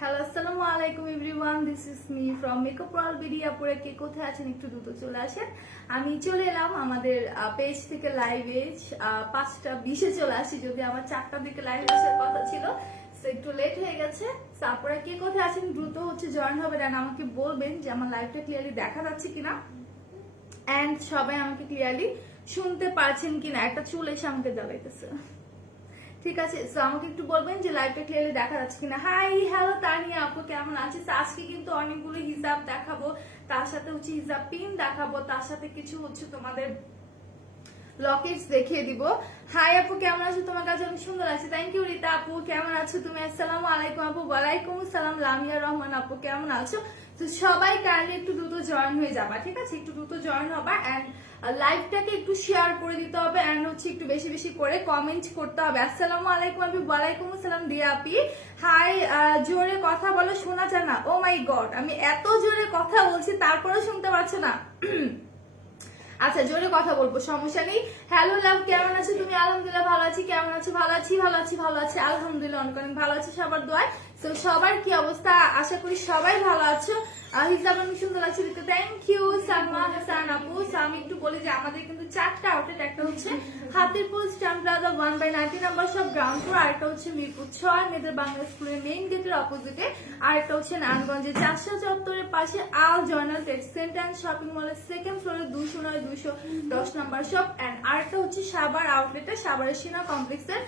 Hello আসসালামু আলাইকুম everyone, this is me from makeup world BD. আপুরা কে কোথায় আছেন একটু দ্রুত চলে আসেন। আমি চলে এলাম আমাদের পেজ থেকে লাইভে 5:20-এ চলে আসি, যদি আমার 4টার দিকে লাইভ আসার কথা ছিল, একটু লেট হয়ে গেছে। আপুরা কে কোথায় আছেন দ্রুত জয়েন হবেন আর আমাকে বলবেন যে আমার লাইভটা ক্লিয়ারলি দেখা যাচ্ছে কিনা এন্ড সবাই আমাকে ক্লিয়ারলি শুনতে পারছেন কিনা। একটা চুল এসে আমাকে জ্বালাইতেছে, ঠিক আছে। সো আমাকে একটু বলবেন যে লাইভটা ক্লিয়ারলি দেখা যাচ্ছে কিনা। হাই হ্যালো তানিয়া আপু, কেমন আছিস? আজকে কিন্তু অনেকগুলো হিসাব দেখাবো, তার সাথে হিসাব পিন দেখাবো, তার সাথে কিছু তোমাদের লকেটস দেখিয়ে দিব। হাই আপু, কেমন আছো? তোমার কাছে অনেক সুন্দর আছে। থ্যাংক ইউ রিতা আপু, কেমন আছো তুমি? আসসালামু আলাইকুম আপু। ওয়ালাইকুম আসসালাম লামিয়া রহমান আপু, কেমন আছো? তো সবাই কাইন্ডলি একটু দ্রুত জয়েন হয়ে যাবা, ঠিক আছে? একটু দ্রুত জয়েন হবা এন্ড লাইভটাকে একটু শেয়ার করে দিতে হবে এন্ড একটু বেশি বেশি করে কমেন্ট করতে হবে। আসসালামু আলাইকুম আপু। ওয়ালাইকুম আসসালাম দিয়া আপি। হাই, জোরে কথা বলো, শোনা যায় না। ও মাই গড, আমি এত জোরে কথা বলছি তারপরেও শুনতে পাচ্ছ না? আচ্ছা, জোরে কথা বলবো, সমস্যা নেই। হ্যালো লাভ, কেমন আছো তুমি? আলহামদুলিল্লাহ ভালো আছি। কেমন আছো? ভালো আছি, ভালো আছি, ভালো আছি, আলহামদুলিল্লাহ অনেক অনেক ভালো আছি সবার দোয়ায়। তো সবার কি অবস্থা? আশা করি সবাই ভালো আছো। হিসাব অনেক সুন্দর লাগছে দেখতে, থ্যাংক ইউ সালমা হাসান আপু। আমি একটু বলি যে আমাদের কিন্তু 4টা আউটলেট, একটা হাতিরপুল স্ট্যাম্প প্লাজা 1/90 নাম্বার সব গ্রাউন্ড ফ্লোর, আরেকটা মিরপুর 6 মেয়েদের বাংলা স্কুলের মেইন গেটের অপোজিটে, আরেকটা নারায়ণগঞ্জের চাষা চত্বরের পাশে Al Joynal trade centre and shopping মলের 2nd ফ্লোরে 209-210 নাম্বার শপ, এন্ড আরেকটা সাবার আউটলেটে সাভারের সিনা কমপ্লেক্সের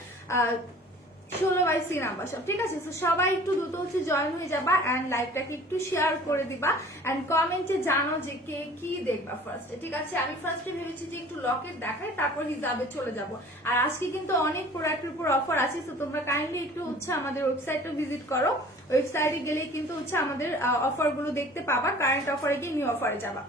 16/C নাম্বার সব, ঠিক আছে। তো সবাই একটু দ্রুত জয়েন হয়ে যাবা এন্ড লাইভটাকে একটু শেয়ার করে দিবা এন্ড কমেন্টে জানো যে কে কি দেখবা ফার্স্টে, ঠিক আছে। আমি ফার্স্টে ভেবেছি যে একটু লকেট দেখাই, তারপর হিজাবে চলে যাব। আর আজকে কিন্তু অনেক প্রোডাক্টের উপর অফার আছে, তো তোমরা কাইন্ডলি একটু আমাদের ওয়েবসাইটটা ভিজিট করো। ওয়েবসাইটে গেলেই কিন্তু আমাদের অফার গুলো দেখতে পাবা। কারেন্ট অফারে গিয়ে নিউ অফারে যাবা।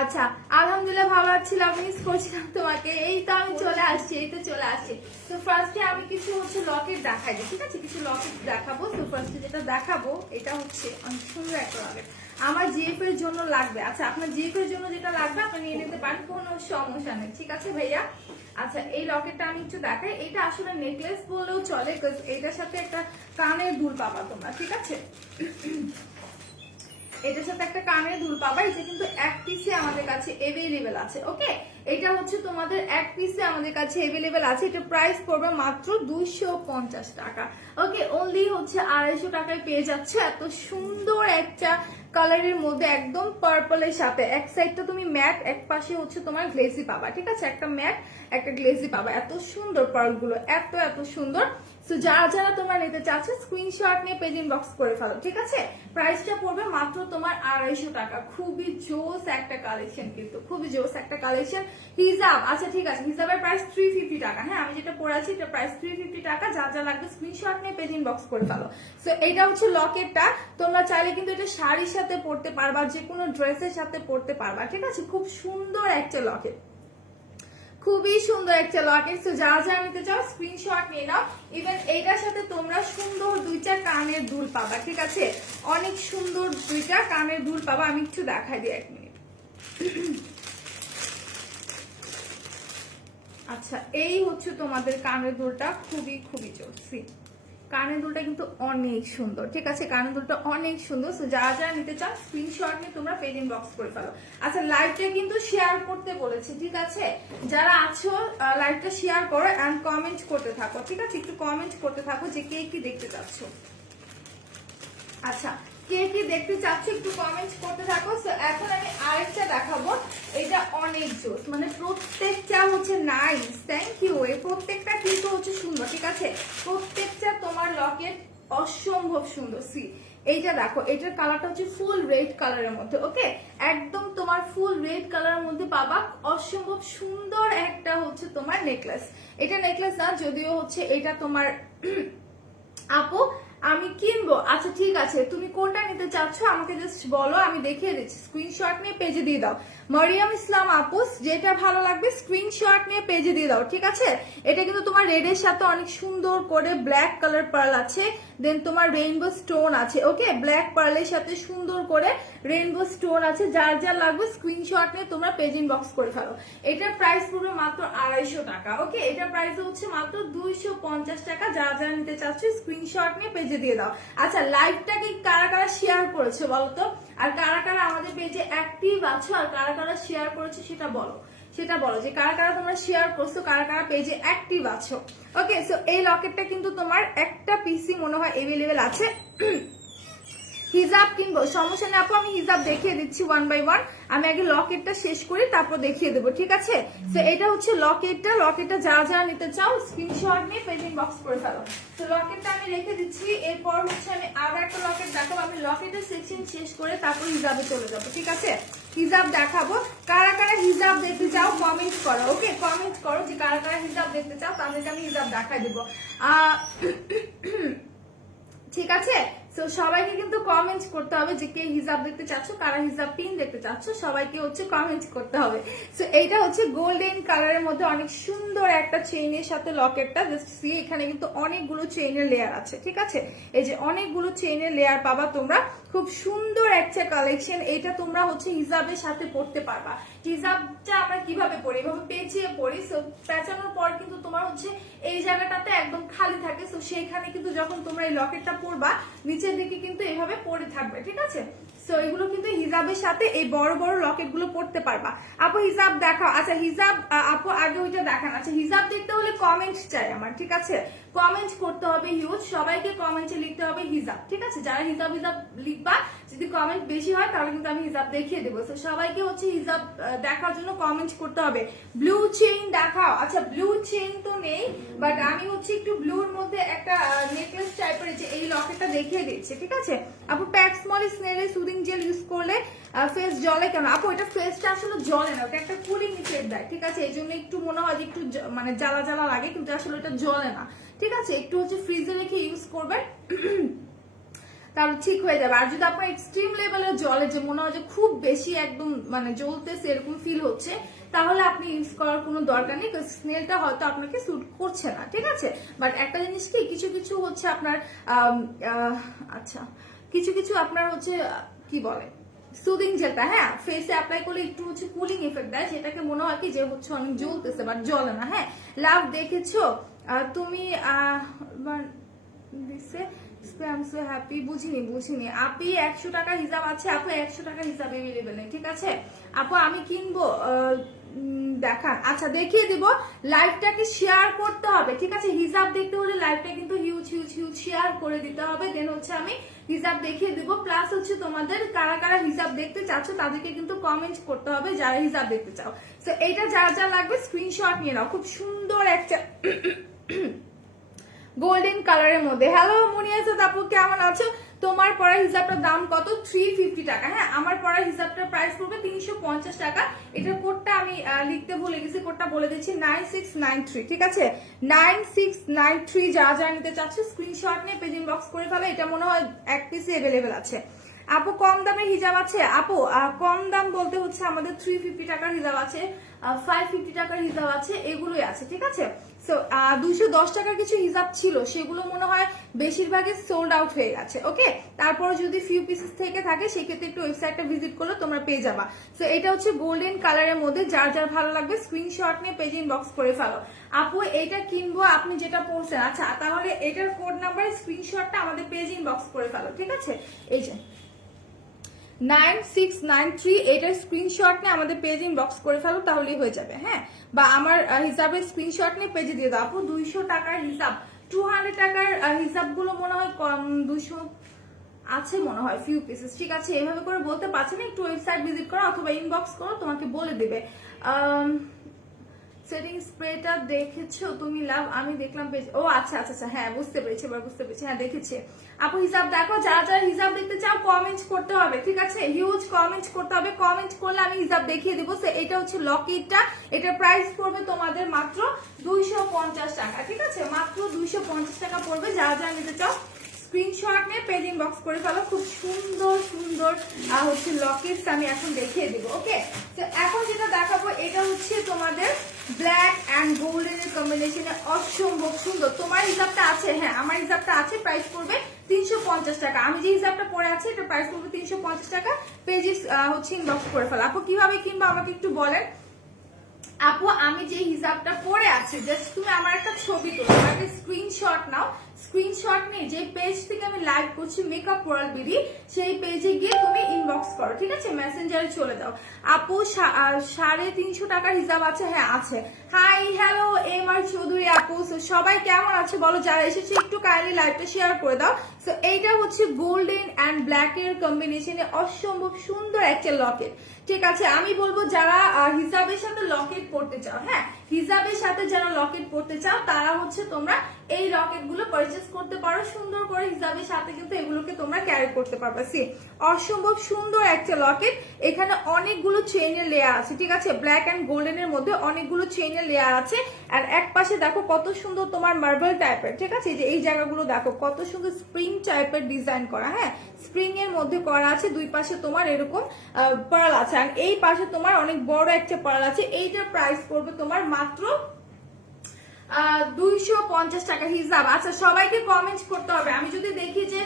আচ্ছা, আলহামদুলিল্লাহ ভালো আছিলাম, মিস করছিলাম তোমাকে। এই তো আমি চলে আসছি, এই তো চলে আসছি। তো ফার্স্টে আমি কিছু লকেট দেখাই দিই, ঠিক আছে? কিছু লকেট দেখাবো। তো ফার্স্টে যেটা দেখাবো এটা অনেক সুন্দর একটা লকেট, আমার জিএফ এর জন্য লাগবে। আচ্ছা, আপনার জিএফ এর জন্য যেটা লাগবে আপনি নিয়ে নিতে পারেন, কোনো সমস্যা নেই, ঠিক আছে ভাইয়া। আচ্ছা, এই লকেটটা আমি একটু দেখাই। এটা আসলে নেকলেস বললেও চলে, এটার সাথে একটা কানের দুল পাবা তোমরা, ঠিক আছে? এটার সাথে একটা কানের দুল পাবা। এটা কিন্তু এক পিসে আমাদের কাছে अवेलेबल আছে, ওকে? এটা তোমাদের এক পিসে আমাদের কাছে अवेलेबल আছে। এটা প্রাইস পড়বে মাত্র 250 টাকা, ওকে? অনলি 250 টাকায় পেয়ে যাচ্ছে এত সুন্দর একটা কালারের মধ্যে, একদম পার্পলের সাথে। এক সাইডটা তুমি ম্যাট, এক পাশে তোমার গ্লেজি পাবা, ঠিক আছে? একটা ম্যাট একটা গ্লেজি পাবা। এত সুন্দর পার্ল গুলো, এত এত সুন্দর। তো যারা যারা তোমরা নিতে চাচ্ছ স্ক্রিনশট নিয়ে পেজ ইনবক্স করে ফেলো, ঠিক আছে? প্রাইসটা পড়বে মাত্র তোমার 250 টাকা। খুবই জোস একটা কালেকশন, কিন্তু খুবই জোস একটা কালেকশন। হিজাব, আচ্ছা ঠিক আছে, হিজাবের প্রাইস 350 টাকা। হ্যাঁ, আমি যেটা পরে আছি এটা প্রাইস 350 টাকা। যা যা লাগবে স্ক্রিনশট নিয়ে পেজ ইনবক্স করে ফেলো। সো এটা লকেটটা। তোমরা চাইলে কিন্তু এটা শাড়ির সাথে পরতে পারবা, যে কোনো ড্রেসের সাথে পরতে পারবা, ঠিক আছে? খুব সুন্দর একটা লকেট, খুবই সুন্দর একটা লকেট। তো যারা যারা নিতে চাও স্ক্রিনশট নিয়ে নাও। ইভেন এইটার সাথে তোমরা সুন্দর 2টা কানের দুল পাবা, ঠিক আছে? অনেক সুন্দর 2টা কানের দুল পাবা। আমি একটু দেখাই দিই, 1 মিনিট। আচ্ছা, এই তোমাদের কানের দুলটা, খুবই খুবই জোসি। কানের দুলটা কিন্তু অনেক সুন্দর, ঠিক আছে? কানের দুলটা অনেক সুন্দর। তো যারা যারা নিতে চাও স্ক্রিনশট নিয়ে তোমরা পেজ ইনবক্স করে ফেলো। আচ্ছা, লাইভটা কিন্তু শেয়ার করতে বলেছি, ঠিক আছে? যারা আছো লাইভটা শেয়ার করো এন্ড কমেন্ট করতে থাকো, ঠিক আছে? একটু কমেন্ট করতে থাকো যে কে কি দেখতে চাচ্ছ। আচ্ছা, কে কি দেখতে চাচ্ছ একটু কমেন্ট করতে থাকো। সো এখন আমি আরেকটা দেখাবো। এটা অনেক জোস, মানে প্রত্যেকটা নাইস। Thank you. এই প্রত্যেকটা কিন্তু সুন্দর, ঠিক আছে? প্রত্যেকটা তোমার লকেট অসম্ভব সুন্দর। সি, এইটা দেখো, এটার কালারটা ফুল রেড কালারের মধ্যে, ওকে? একদম তোমার ফুল রেড কালারের মধ্যে পাবা অসম্ভব সুন্দর একটা তোমার নেকলেস। এটা নেকলেস না, যদিও এটা তোমার আপু আমি কিনবো। আচ্ছা ঠিক আছে, তুমি কোনটা নিতে চাচ্ছ আমাকে জাস্ট বলো, আমি দেখিয়ে দিচ্ছি। স্ক্রিনশট নিয়ে পেজে দিয়ে দাও। মরিয়ম ইসলাম আপু, যেটা ভালো লাগবে স্ক্রিনশট নিয়ে পেজে দিয়ে দাও, ঠিক আছে? এটা কিন্তু তোমার রেড এর সাথে অনেক সুন্দর করে ব্ল্যাক কালার পার্ল আছে, দেন তোমার রেইনবো স্টোন আছে, ওকে? ব্ল্যাক পার্লের সাথে সুন্দর করে রেইনবো স্টোন আছে। যার যার লাগবে স্ক্রিনশট নিয়ে তোমরা পেজ ইনবক্স করে ফেলো। এটার প্রাইস পড়বে মাত্র 250 টাকা, ওকে? এটার প্রাইস মাত্র 250 টাকা। যারা যারা নিতে চাচ্ছ স্ক্রিনশট নিয়ে পেজে পেজে দিয়ে দাও। আচ্ছা লাইভটাকে কারা কারা শেয়ার করেছে বলো তো, আর কারা কারা আমাদের পেজে অ্যাক্টিভ আছো, আর কারা কারা শেয়ার করেছে সেটা বলো, সেটা বলো যে কারা কারা তোমরা শেয়ার করছো, কারা কারা পেজে অ্যাক্টিভ আছো। ওকে, সো এই লকেটটা কিন্তু তোমার একটা পিসি মনে হয় এভেলেবেল আছে। হিজাব কিনবো, সমস্যা নেই আপু, আমি হিজাব দেখিয়ে দিচ্ছি ওয়ান বাই ওয়ান। আমি আগে লকেটটা শেষ করি তারপর দেখিয়ে দেবো, ঠিক আছে? তো এটা হচ্ছে লকেটটা, লকেটটা যারা যারা নিতে চাও স্ক্রিনশট নিয়ে পেজ ইনবক্স করে ফেলো। তো লকেটটা আমি রেখে দিচ্ছি, এরপর হচ্ছে আমি আরো একটা লকেট দেখাবো। আমি লকেটের সেকশন শেষ করে তারপর হিজাবে চলে যাবো, ঠিক আছে? হিজাব দেখাবো, কারা কারা হিজাব দেখতে চাও কমেন্ট করো। ওকে, কমেন্ট করো যে কারা কারা হিজাব দেখতে চাও, তাদেরকে আমি হিজাব দেখাই দেবো। ঠিক আছে, তো সবাইকে কিন্তু কমেন্ট করতে হবে যে কে হিজাব দেখতে চাচ্ছ, কারা হিজাব পিন দেখতে চাচ্ছ, সবাইকে হচ্ছে কমেন্ট করতে হবে। সো এইটা হচ্ছে গোল্ডেন কালারের মধ্যে অনেক সুন্দর একটা চেইনের সাথে লকেটটা। জাস্ট সি, এখানে কিন্তু অনেকগুলো চেইনের লেয়ার আছে, ঠিক আছে? এই যে অনেকগুলো চেইনের লেয়ার পাবা তোমরা, খুব সুন্দর একটা কালেকশন। এটা তোমরা হচ্ছে হিজাবের সাথে পড়তে পারবা। হিজাবটা আমরা কিভাবে পড়ি, এভাবে পেঁচিয়ে পড়ি। সো পেঁচানোর পর কিন্তু তোমার হচ্ছে এই জায়গাটাতে একদম খালি থাকে। সো সেইখানে কিন্তু যখন তোমরা এই লকেটটা পরবা নিচের দিকে কিন্তু এভাবে পড়ে থাকবে, ঠিক আছে? সো এগুলো কিন্তু হিজাবের সাথে এই বড় বড় লকেট গুলো পড়তে পারবা। আপু হিজাব দেখাও। আচ্ছা হিজাব আপু আগে ওইটা দেখান। আচ্ছা হিজাব দেখতে হলে কমেন্ট চাই আমার, ঠিক আছে? কমেন্ট করতে হবে হিউজ, সবাইকে কমেন্টে লিখতে হবে হিজাব, ঠিক আছে? যারা হিজাব হিজাব লিখবা, যদি কমেন্ট বেশি হয় তাহলে কিন্তু আমি হিজাব দেখিয়ে দেবো। তো সবাইকে হচ্ছে হিজাব দেখার জন্য কমেন্ট করতে হবে। ব্লু চেইন দেখাও। আচ্ছা ব্লু চেইন তো নেই, বাট আমি হচ্ছে একটু ব্লুর মধ্যে একটা নেকলেস টাইপের যে এই লকেটটা দেখিয়ে দিচ্ছি, ঠিক আছে? আপু প্যাক্স মলি স্নেলের সুদিং জেল ইউজ করলে ফেস জলে কেন? আপু এটা ফেসটা আসলে জলে না, ওটা একটা কুলিং ইফেক্ট দেয়, ঠিক আছে? এই জন্য একটু মনে হয় যে একটু মানে জ্বালা জ্বালা লাগে, কিন্তু আসলে এটা জলে না, ঠিক আছে? একটু হচ্ছে ফ্রিজে রেখে ইউজ করবেন, তাহলে ঠিক হয়ে যাবে। আর যদি আপনার এক্সট্রিম লেভেলের জলে যে মনে হয় যে খুব বেশি একদম মানে জ্বলতেছে এরকম ফিল হচ্ছে, তাহলে আপনি ইউজ করার কোনো দরকার নেই, কারণ স্নেলটা হয়তো আপনাকে স্যুট করছে না, ঠিক আছে? বাট একটা জিনিস কি, কিছু কিছু হচ্ছে আপনার আচ্ছা কিছু কিছু আপনার হচ্ছে কি বলে সুদিং জেলটা, হ্যাঁ ফেসে অ্যাপ্লাই করলে একটু হচ্ছে কুলিং এফেক্ট দেয়, সেটাকে মনে হয় কি যে হচ্ছে অনেক জ্বলতেছে, বাট জ্বলে না। হ্যাঁ লাভ দেখেছো তুমি দিছে হ্যাপি, বুঝিনি আপি 100 টাকা হিসাব আছে আপু, 100 টাকা হিসাব এভেলেবেল নেই, ঠিক আছে আপু? আমি কিনবো দেখান। আচ্ছা দেখিয়ে দিব, লাইভটাকে শেয়ার করতে হবে, ঠিক আছে? হিসাব দেখতে হলে লাইভটা কিন্তু হিউজ হিউজ হিউজ শেয়ার করে দিতে হবে, দেন হচ্ছে আমি হিসাব দেখিয়ে দিব। প্লাস হচ্ছে তোমাদের কারা কারা হিসাব দেখতে চাচ্ছ তাদেরকে কিন্তু কমেন্ট করতে হবে যারা হিসাব দেখতে চাও। তো এইটা যা যা লাগবে স্ক্রিনশট নিয়ে নাও। খুব সুন্দর একটা গোল্ডেন কালারের মধ্যে। হ্যালো মুনিয়াসাদ আপু, কেমন আছো? তোমার পড়া হিসাবটার দাম কত? 350 টাকা। হ্যাঁ আমার পড়া হিসাবটার প্রাইস পড়বে 350 টাকা। এটার কোডটা আমি লিখতে ভুলে গেছি, কোডটা বলে দিচ্ছি 9693, ঠিক আছে? 9693 যা যা নিতে চাচ্ছ স্ক্রিনশট নিয়ে পেজ ইনবক্স করে ফেলো। এটা মনে হয় এক পিসে অ্যাভেলেবেল আছে। আপু কম দামের হিজাব আছে? আপু কম দাম বলতে হচ্ছে আমাদের 350 টাকার হিজাব আছে, 550 টাকার হিজাব আছে, এগুলোই আছে, ঠিক আছে? সো 210 টাকার কিছু হিজাব ছিল, সেগুলো মনে হয় বেশিরভাগই সোল্ড আউট হয়ে গেছে। ওকে, তারপর যদি ফিউ পিসেস থেকে থাকে সেক্ষেত্রে একটু ওয়েবসাইটটা ভিজিট করলে তোমরা পেয়ে যাবা। সো এটা হচ্ছে গোল্ডেন কালারের মধ্যে, যার যার ভালো লাগবে স্ক্রিনশট নিয়ে পেজ ইনবক্স করে ফেলো। আপু এটা কিনবো আপনি যেটা পড়ছেন, আচ্ছা তাহলে এটার কোড নাম্বারের স্ক্রিনশটটা আমাদের পেজ ইনবক্স করে ফেলো, ঠিক আছে? এই যে 9693 এটার স্ক্রিনশট নিয়ে আমাদের পেজ ইনবক্স করে ফেলো, তাহলেই হয়ে যাবে। হ্যাঁ, বা আমার হিসাবের স্ক্রিনশট নিয়ে পেজে দিয়ে দাও। আপু 200 টাকার হিসাব, 200 টাকার হিসাবগুলো মনে হয় কম, 200 আছে মনে হয় ফিউ পিসেস, ঠিক আছে? এভাবে করে বলতে পারছি না, একটু ওয়েবসাইট ভিজিট করো অথবা ইনবক্স করো, তোমাকে বলে দেবে। সেটিং স্প্রেটা দেখেছো তুমি লাভ? আমি দেখলাম পেজ। ও আচ্ছা আচ্ছা আচ্ছা, হ্যাঁ বুঝতে পেরেছি, এবার বুঝতে পেরেছি। হ্যাঁ দেখেছি আপু। হিসাব দেখো, যারা যারা হিসাব দেখতে চাও কমেন্ট করতে হবে, ঠিক আছে? হিউজ কমেন্ট করতে হবে, কমেন্ট করলে আমি হিসাব দেখিয়ে দেবো। এটা হচ্ছে লকেটটা, এটার প্রাইস পড়বে তোমাদের মাত্র 250 টাকা, ঠিক আছে? মাত্র 250 টাকা পড়বে। যারা যারা নিতে চাও স্ক্রিনশট নিয়ে পেজ ইনবক্স করে ফেলো। খুব সুন্দর সুন্দর হচ্ছে লকেটস আমি এখন দেখিয়ে দিব। ওকে, তো এখন যেটা দেখাবো এটা হচ্ছে তোমাদের ব্ল্যাক অ্যান্ড গোল্ডেনের কম্বিনেশনে অসম্ভব সুন্দর। তোমার হিসাবটা আছে? হ্যাঁ আমার হিসাবটা আছে, প্রাইস পড়বে 350 টাকা। আমি যে হিসাবটা পরে আছি এটা প্রাইস পড়বে 350 টাকা। পেজে হচ্ছে ইনবক্স করে ফেলো। আপু কিভাবে কিনবো আমাকে একটু বলেন। আপু আমি যে হিসাবটা পরে আছি, জাস্ট তুমি আমার একটা ছবি তোলো, একটা স্ক্রিনশট নাও, স্ক্রিনশট নিয়ে যে পেজ থেকে আমি লাইভ করছি মেকআপ ওয়ার্ল্ড বিডি, সেই পেজে গিয়ে তুমি ইনবক্স করো, ঠিক আছে, মেসেঞ্জারে চলে যাও। আপু 350 টাকার হিসাব আছে? হ্যাঁ আছে। Hi hello M R Chowdhury আপু, সবাই কেমন আছে বলো? যারা এসেছে একটু কাইন্ডলি লাইভটা শেয়ার করে দাও। সো এইটা হচ্ছে গোল্ডেন অ্যান্ড ব্ল্যাক এর কম্বিনেশনে অসম্ভব সুন্দর একটা লকেট, ঠিক আছে। আমি বলবো যারা হিজাবের সাথে লকেট পড়তে চাও, হ্যাঁ হিজাবের সাথে যারা লকেট পড়তে চাও তারা হচ্ছে তোমরা এই লকেট গুলো পারচেস করতে পারো সুন্দর করে। হিজাবের সাথে কিন্তু এগুলোকে তোমরা ক্যারি করতে পারবে। সি অসম্ভব সুন্দর একটা লকেট, এখানে অনেকগুলো চেইনের লেয়ার আছে, ঠিক আছে, ব্ল্যাক এন্ড গোল্ডেন এর মধ্যে অনেকগুলো চেইনের লেয়ার আছে। আর এক পাশে দেখো কত সুন্দর তোমার মার্বেল টাইপের, ঠিক আছে, এই যে এই জায়গাগুলো দেখো কত সুন্দর স্প্রিং টাইপের ডিজাইন করা, হ্যাঁ স্প্রিং এর মধ্যে করা আছে। দুই পাশে তোমার এরকম পার্ল আছে, আর এই পাশে তোমার অনেক বড় একটা পার্ল আছে। এইটার প্রাইস পড়বে তোমার মাত্র 250 টাকা হিসাব। আচ্ছা সবাইকে কমেন্ট করতে হবে। আমি যদি দেখি যে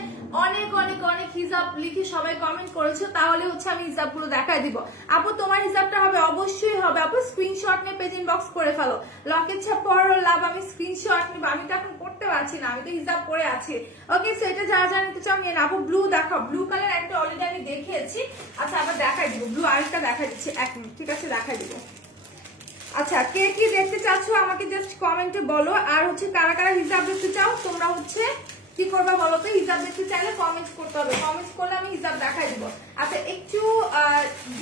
অনেক অনেক অনেক হিসাব লিখে সবাই কমেন্ট করেছে তাহলে হচ্ছে আমি হিসাবগুলো দেখাই দিব। আপু তোমার হিসাবটা হবে? অবশ্যই হবে আপু, স্ক্রিনশট নিয়ে পেজ ইনবক্স করে ফেলো। লকেট ছাপ পরার লাভ, আমি স্ক্রিনশট নিব, আমি তো এখন পড়তে পারছি না, আমি তো হিসাব করে আছি। ওকে সেটা যারা যারা নিতে চাও নিয়ে না। আপু ব্লু দেখাও, ব্লু কালার একটা অলরেডি আমি দেখিয়েছি। আচ্ছা আবার দেখাই দিব, ব্লু আরেকটা দেখাই দিচ্ছি, 1 মিনিট, ঠিক আছে দেখাই দিব। আচ্ছা কে কি দেখতে চাচ্ছ আমাকে জাস্ট কমেন্টে বলো। আর হচ্ছে কারা কারা হিসাব দেখতে চাও তোমরা হচ্ছে কি করবা বলো তো? হিসাব দেখতে চাইলে কমেন্ট করতে হবে, কমেন্ট করলে আমি হিসাব দেখাই দিব। আচ্ছা একটু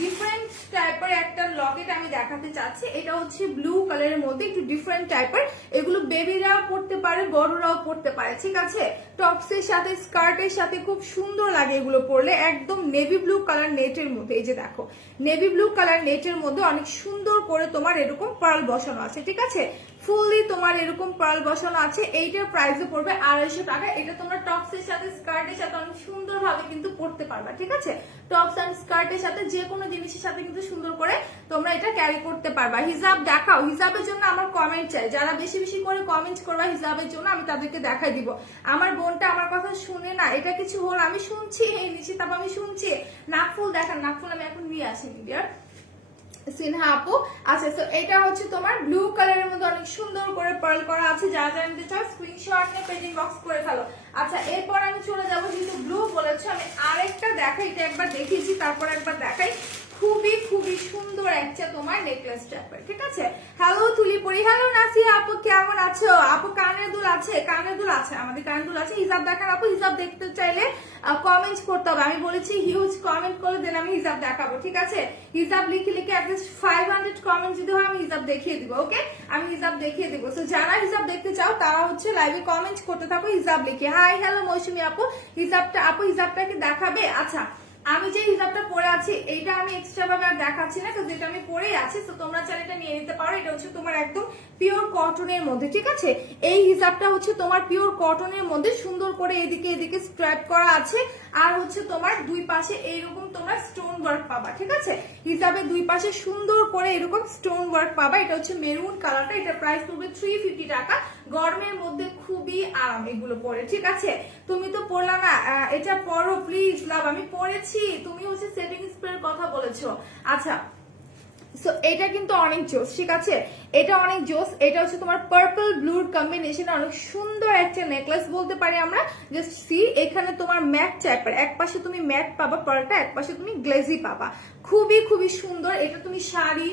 ডিফারেন্ট টাইপের একটা লকেট আমি দেখাতে চাচ্ছি। এটা হচ্ছে ব্লু কালারের মধ্যে একটু ডিফারেন্ট টাইপের, এগুলো বেবিরাও পড়তে পারে বড়রাও পড়তে পারে, ঠিক আছে। টপসের সাথে স্কার্টের সাথে খুব সুন্দর লাগে এগুলো পরলে। একদম নেভি ব্লু কালার নেটের মধ্যে, এই যে দেখো নেভি ব্লু কালার নেটের মধ্যে অনেক সুন্দর করে তোমার এরকম পার্ল বসানো আছে, ঠিক আছে, ফুললি তোমার এরকম পার্ল বসানো আছে। এইটার প্রাইসে পড়বে 250 টাকা। এটা তোমরা টপসের সাথে স্কার্টের সাথে অনেক সুন্দর ভাবে কিন্তু পড়তে পারবা, ঠিক আছে। টপস এন্ড স্কার্টের সাথে যে কোনো জিনিসের সাথে কিন্তু সুন্দর করে তোমরা এটা ক্যারি করতে পারবা। হিসাব দেখাও, হিসাবের জন্য আমার কমেন্ট চাই। যারা বেশি বেশি করে কমেন্ট করবা হিসাবের জন্য আমি তাদেরকে দেখাই দিব। আমার বোনটা আমার কথা শুনে না, এটা কিছু হল আমি শুনছি, এই নিশ্চিত আমি শুনছি। নাকফুল দেখান, নাকফুল আমি এখন নিয়ে আসিনি ডিয়ার সিনহা আপু। আচ্ছা তো এটা হচ্ছে তোমার ব্লু কালারের মধ্যে অনেক সুন্দর করে পার্ল করা আছে। যারা যারা নিতে চাও স্ক্রিনশট নিয়ে পেজ ইনবক্স করে ফেলো। আচ্ছা এরপর আমি চলে যাবো, যেহেতু ব্লু বলেছো আমি আরেকটা দেখাই, এটা একবার দেখিয়েছি তারপর একবার দেখাই। খুবই খুবই সুন্দর একটা তোমার নেকলেস টাইপের, ঠিক আছে। হ্যালো তুলিপুরি, হ্যালো নাসিয়া আপু কেমন আছো? আপু কানের দুল আছে? কানের দুল আছে, আমাদের কানের দুল আছে। হিসাব দেখান আপু, হিসাব দেখতে চাইলে কমেন্ট করতে হবে। আমি বলেছি হিউজ কমেন্ট করে দেন আমি হিসাব দেখাবো, ঠিক আছে। হিসাব লিখে লিখে অ্যাটলিস্ট 500 কমেন্ট যদি হয় আমি হিসাব দেখিয়ে দিব, ওকে আমি হিসাব দেখিয়ে দিব। তো যারা হিসাব দেখতে চাও তারা হচ্ছে লাইভে কমেন্ট করতে থাকো হিসাব লিখে। হাই হ্যালো মৌসুমী আপু, হিসাবটা আপু হিসাবটাকে দেখাবে? আচ্ছা আমি যে হিসাবটা পরে আছি এইটা আমি এক্সট্রা ভাবে আর দেখাচ্ছি না, যেটা আমি পরেই আছি, তো তোমরা চাইলে এটা নিয়ে নিতে পারো। এটা হচ্ছে তোমার একদম পিওর কটনের মধ্যে, ঠিক আছে। এই হিসাবটা হচ্ছে তোমার পিওর কটনের মধ্যে সুন্দর করে এদিকে এদিকে স্ট্র্যাপ করা আছে। আর হচ্ছে তোমার দুই পাশে এইরকম তোমরা স্টোন ওয়ার্ক পাবা, ঠিক আছে। হিসাবে দুই পাশে সুন্দর করে এরকম স্টোন ওয়ার্ক পাবা। এটা হচ্ছে মেরুন কালারটা, এটা প্রাইস পড়বে 350 টাকা। গরমের মধ্যে খুবই আরাম এগুলো পরে, ঠিক আছে। তুমি তো পরলা না, এটা পরো প্লিজ লাভ, আমি পরেছি, তুমি হচ্ছে সেটিং স্প্রের কথা বলেছো। আচ্ছা সো এটা কিন্তু অনেক জোস, ঠিক আছে, এটা অনেক জোস। এটা হচ্ছে তোমার পার্পল ব্লুর কম্বিনেশন, অনেক সুন্দর একটা নেকলেস বলতে পারি আমরা। জাস্ট সি এখানে তোমার ম্যাট টাইপের, এক পাশে তুমি ম্যাট পাবা পার্লটা, এক পাশে তুমি গ্লেজি পাবা। খুবই খুবই সুন্দর। এটা তুমি শাড়ি,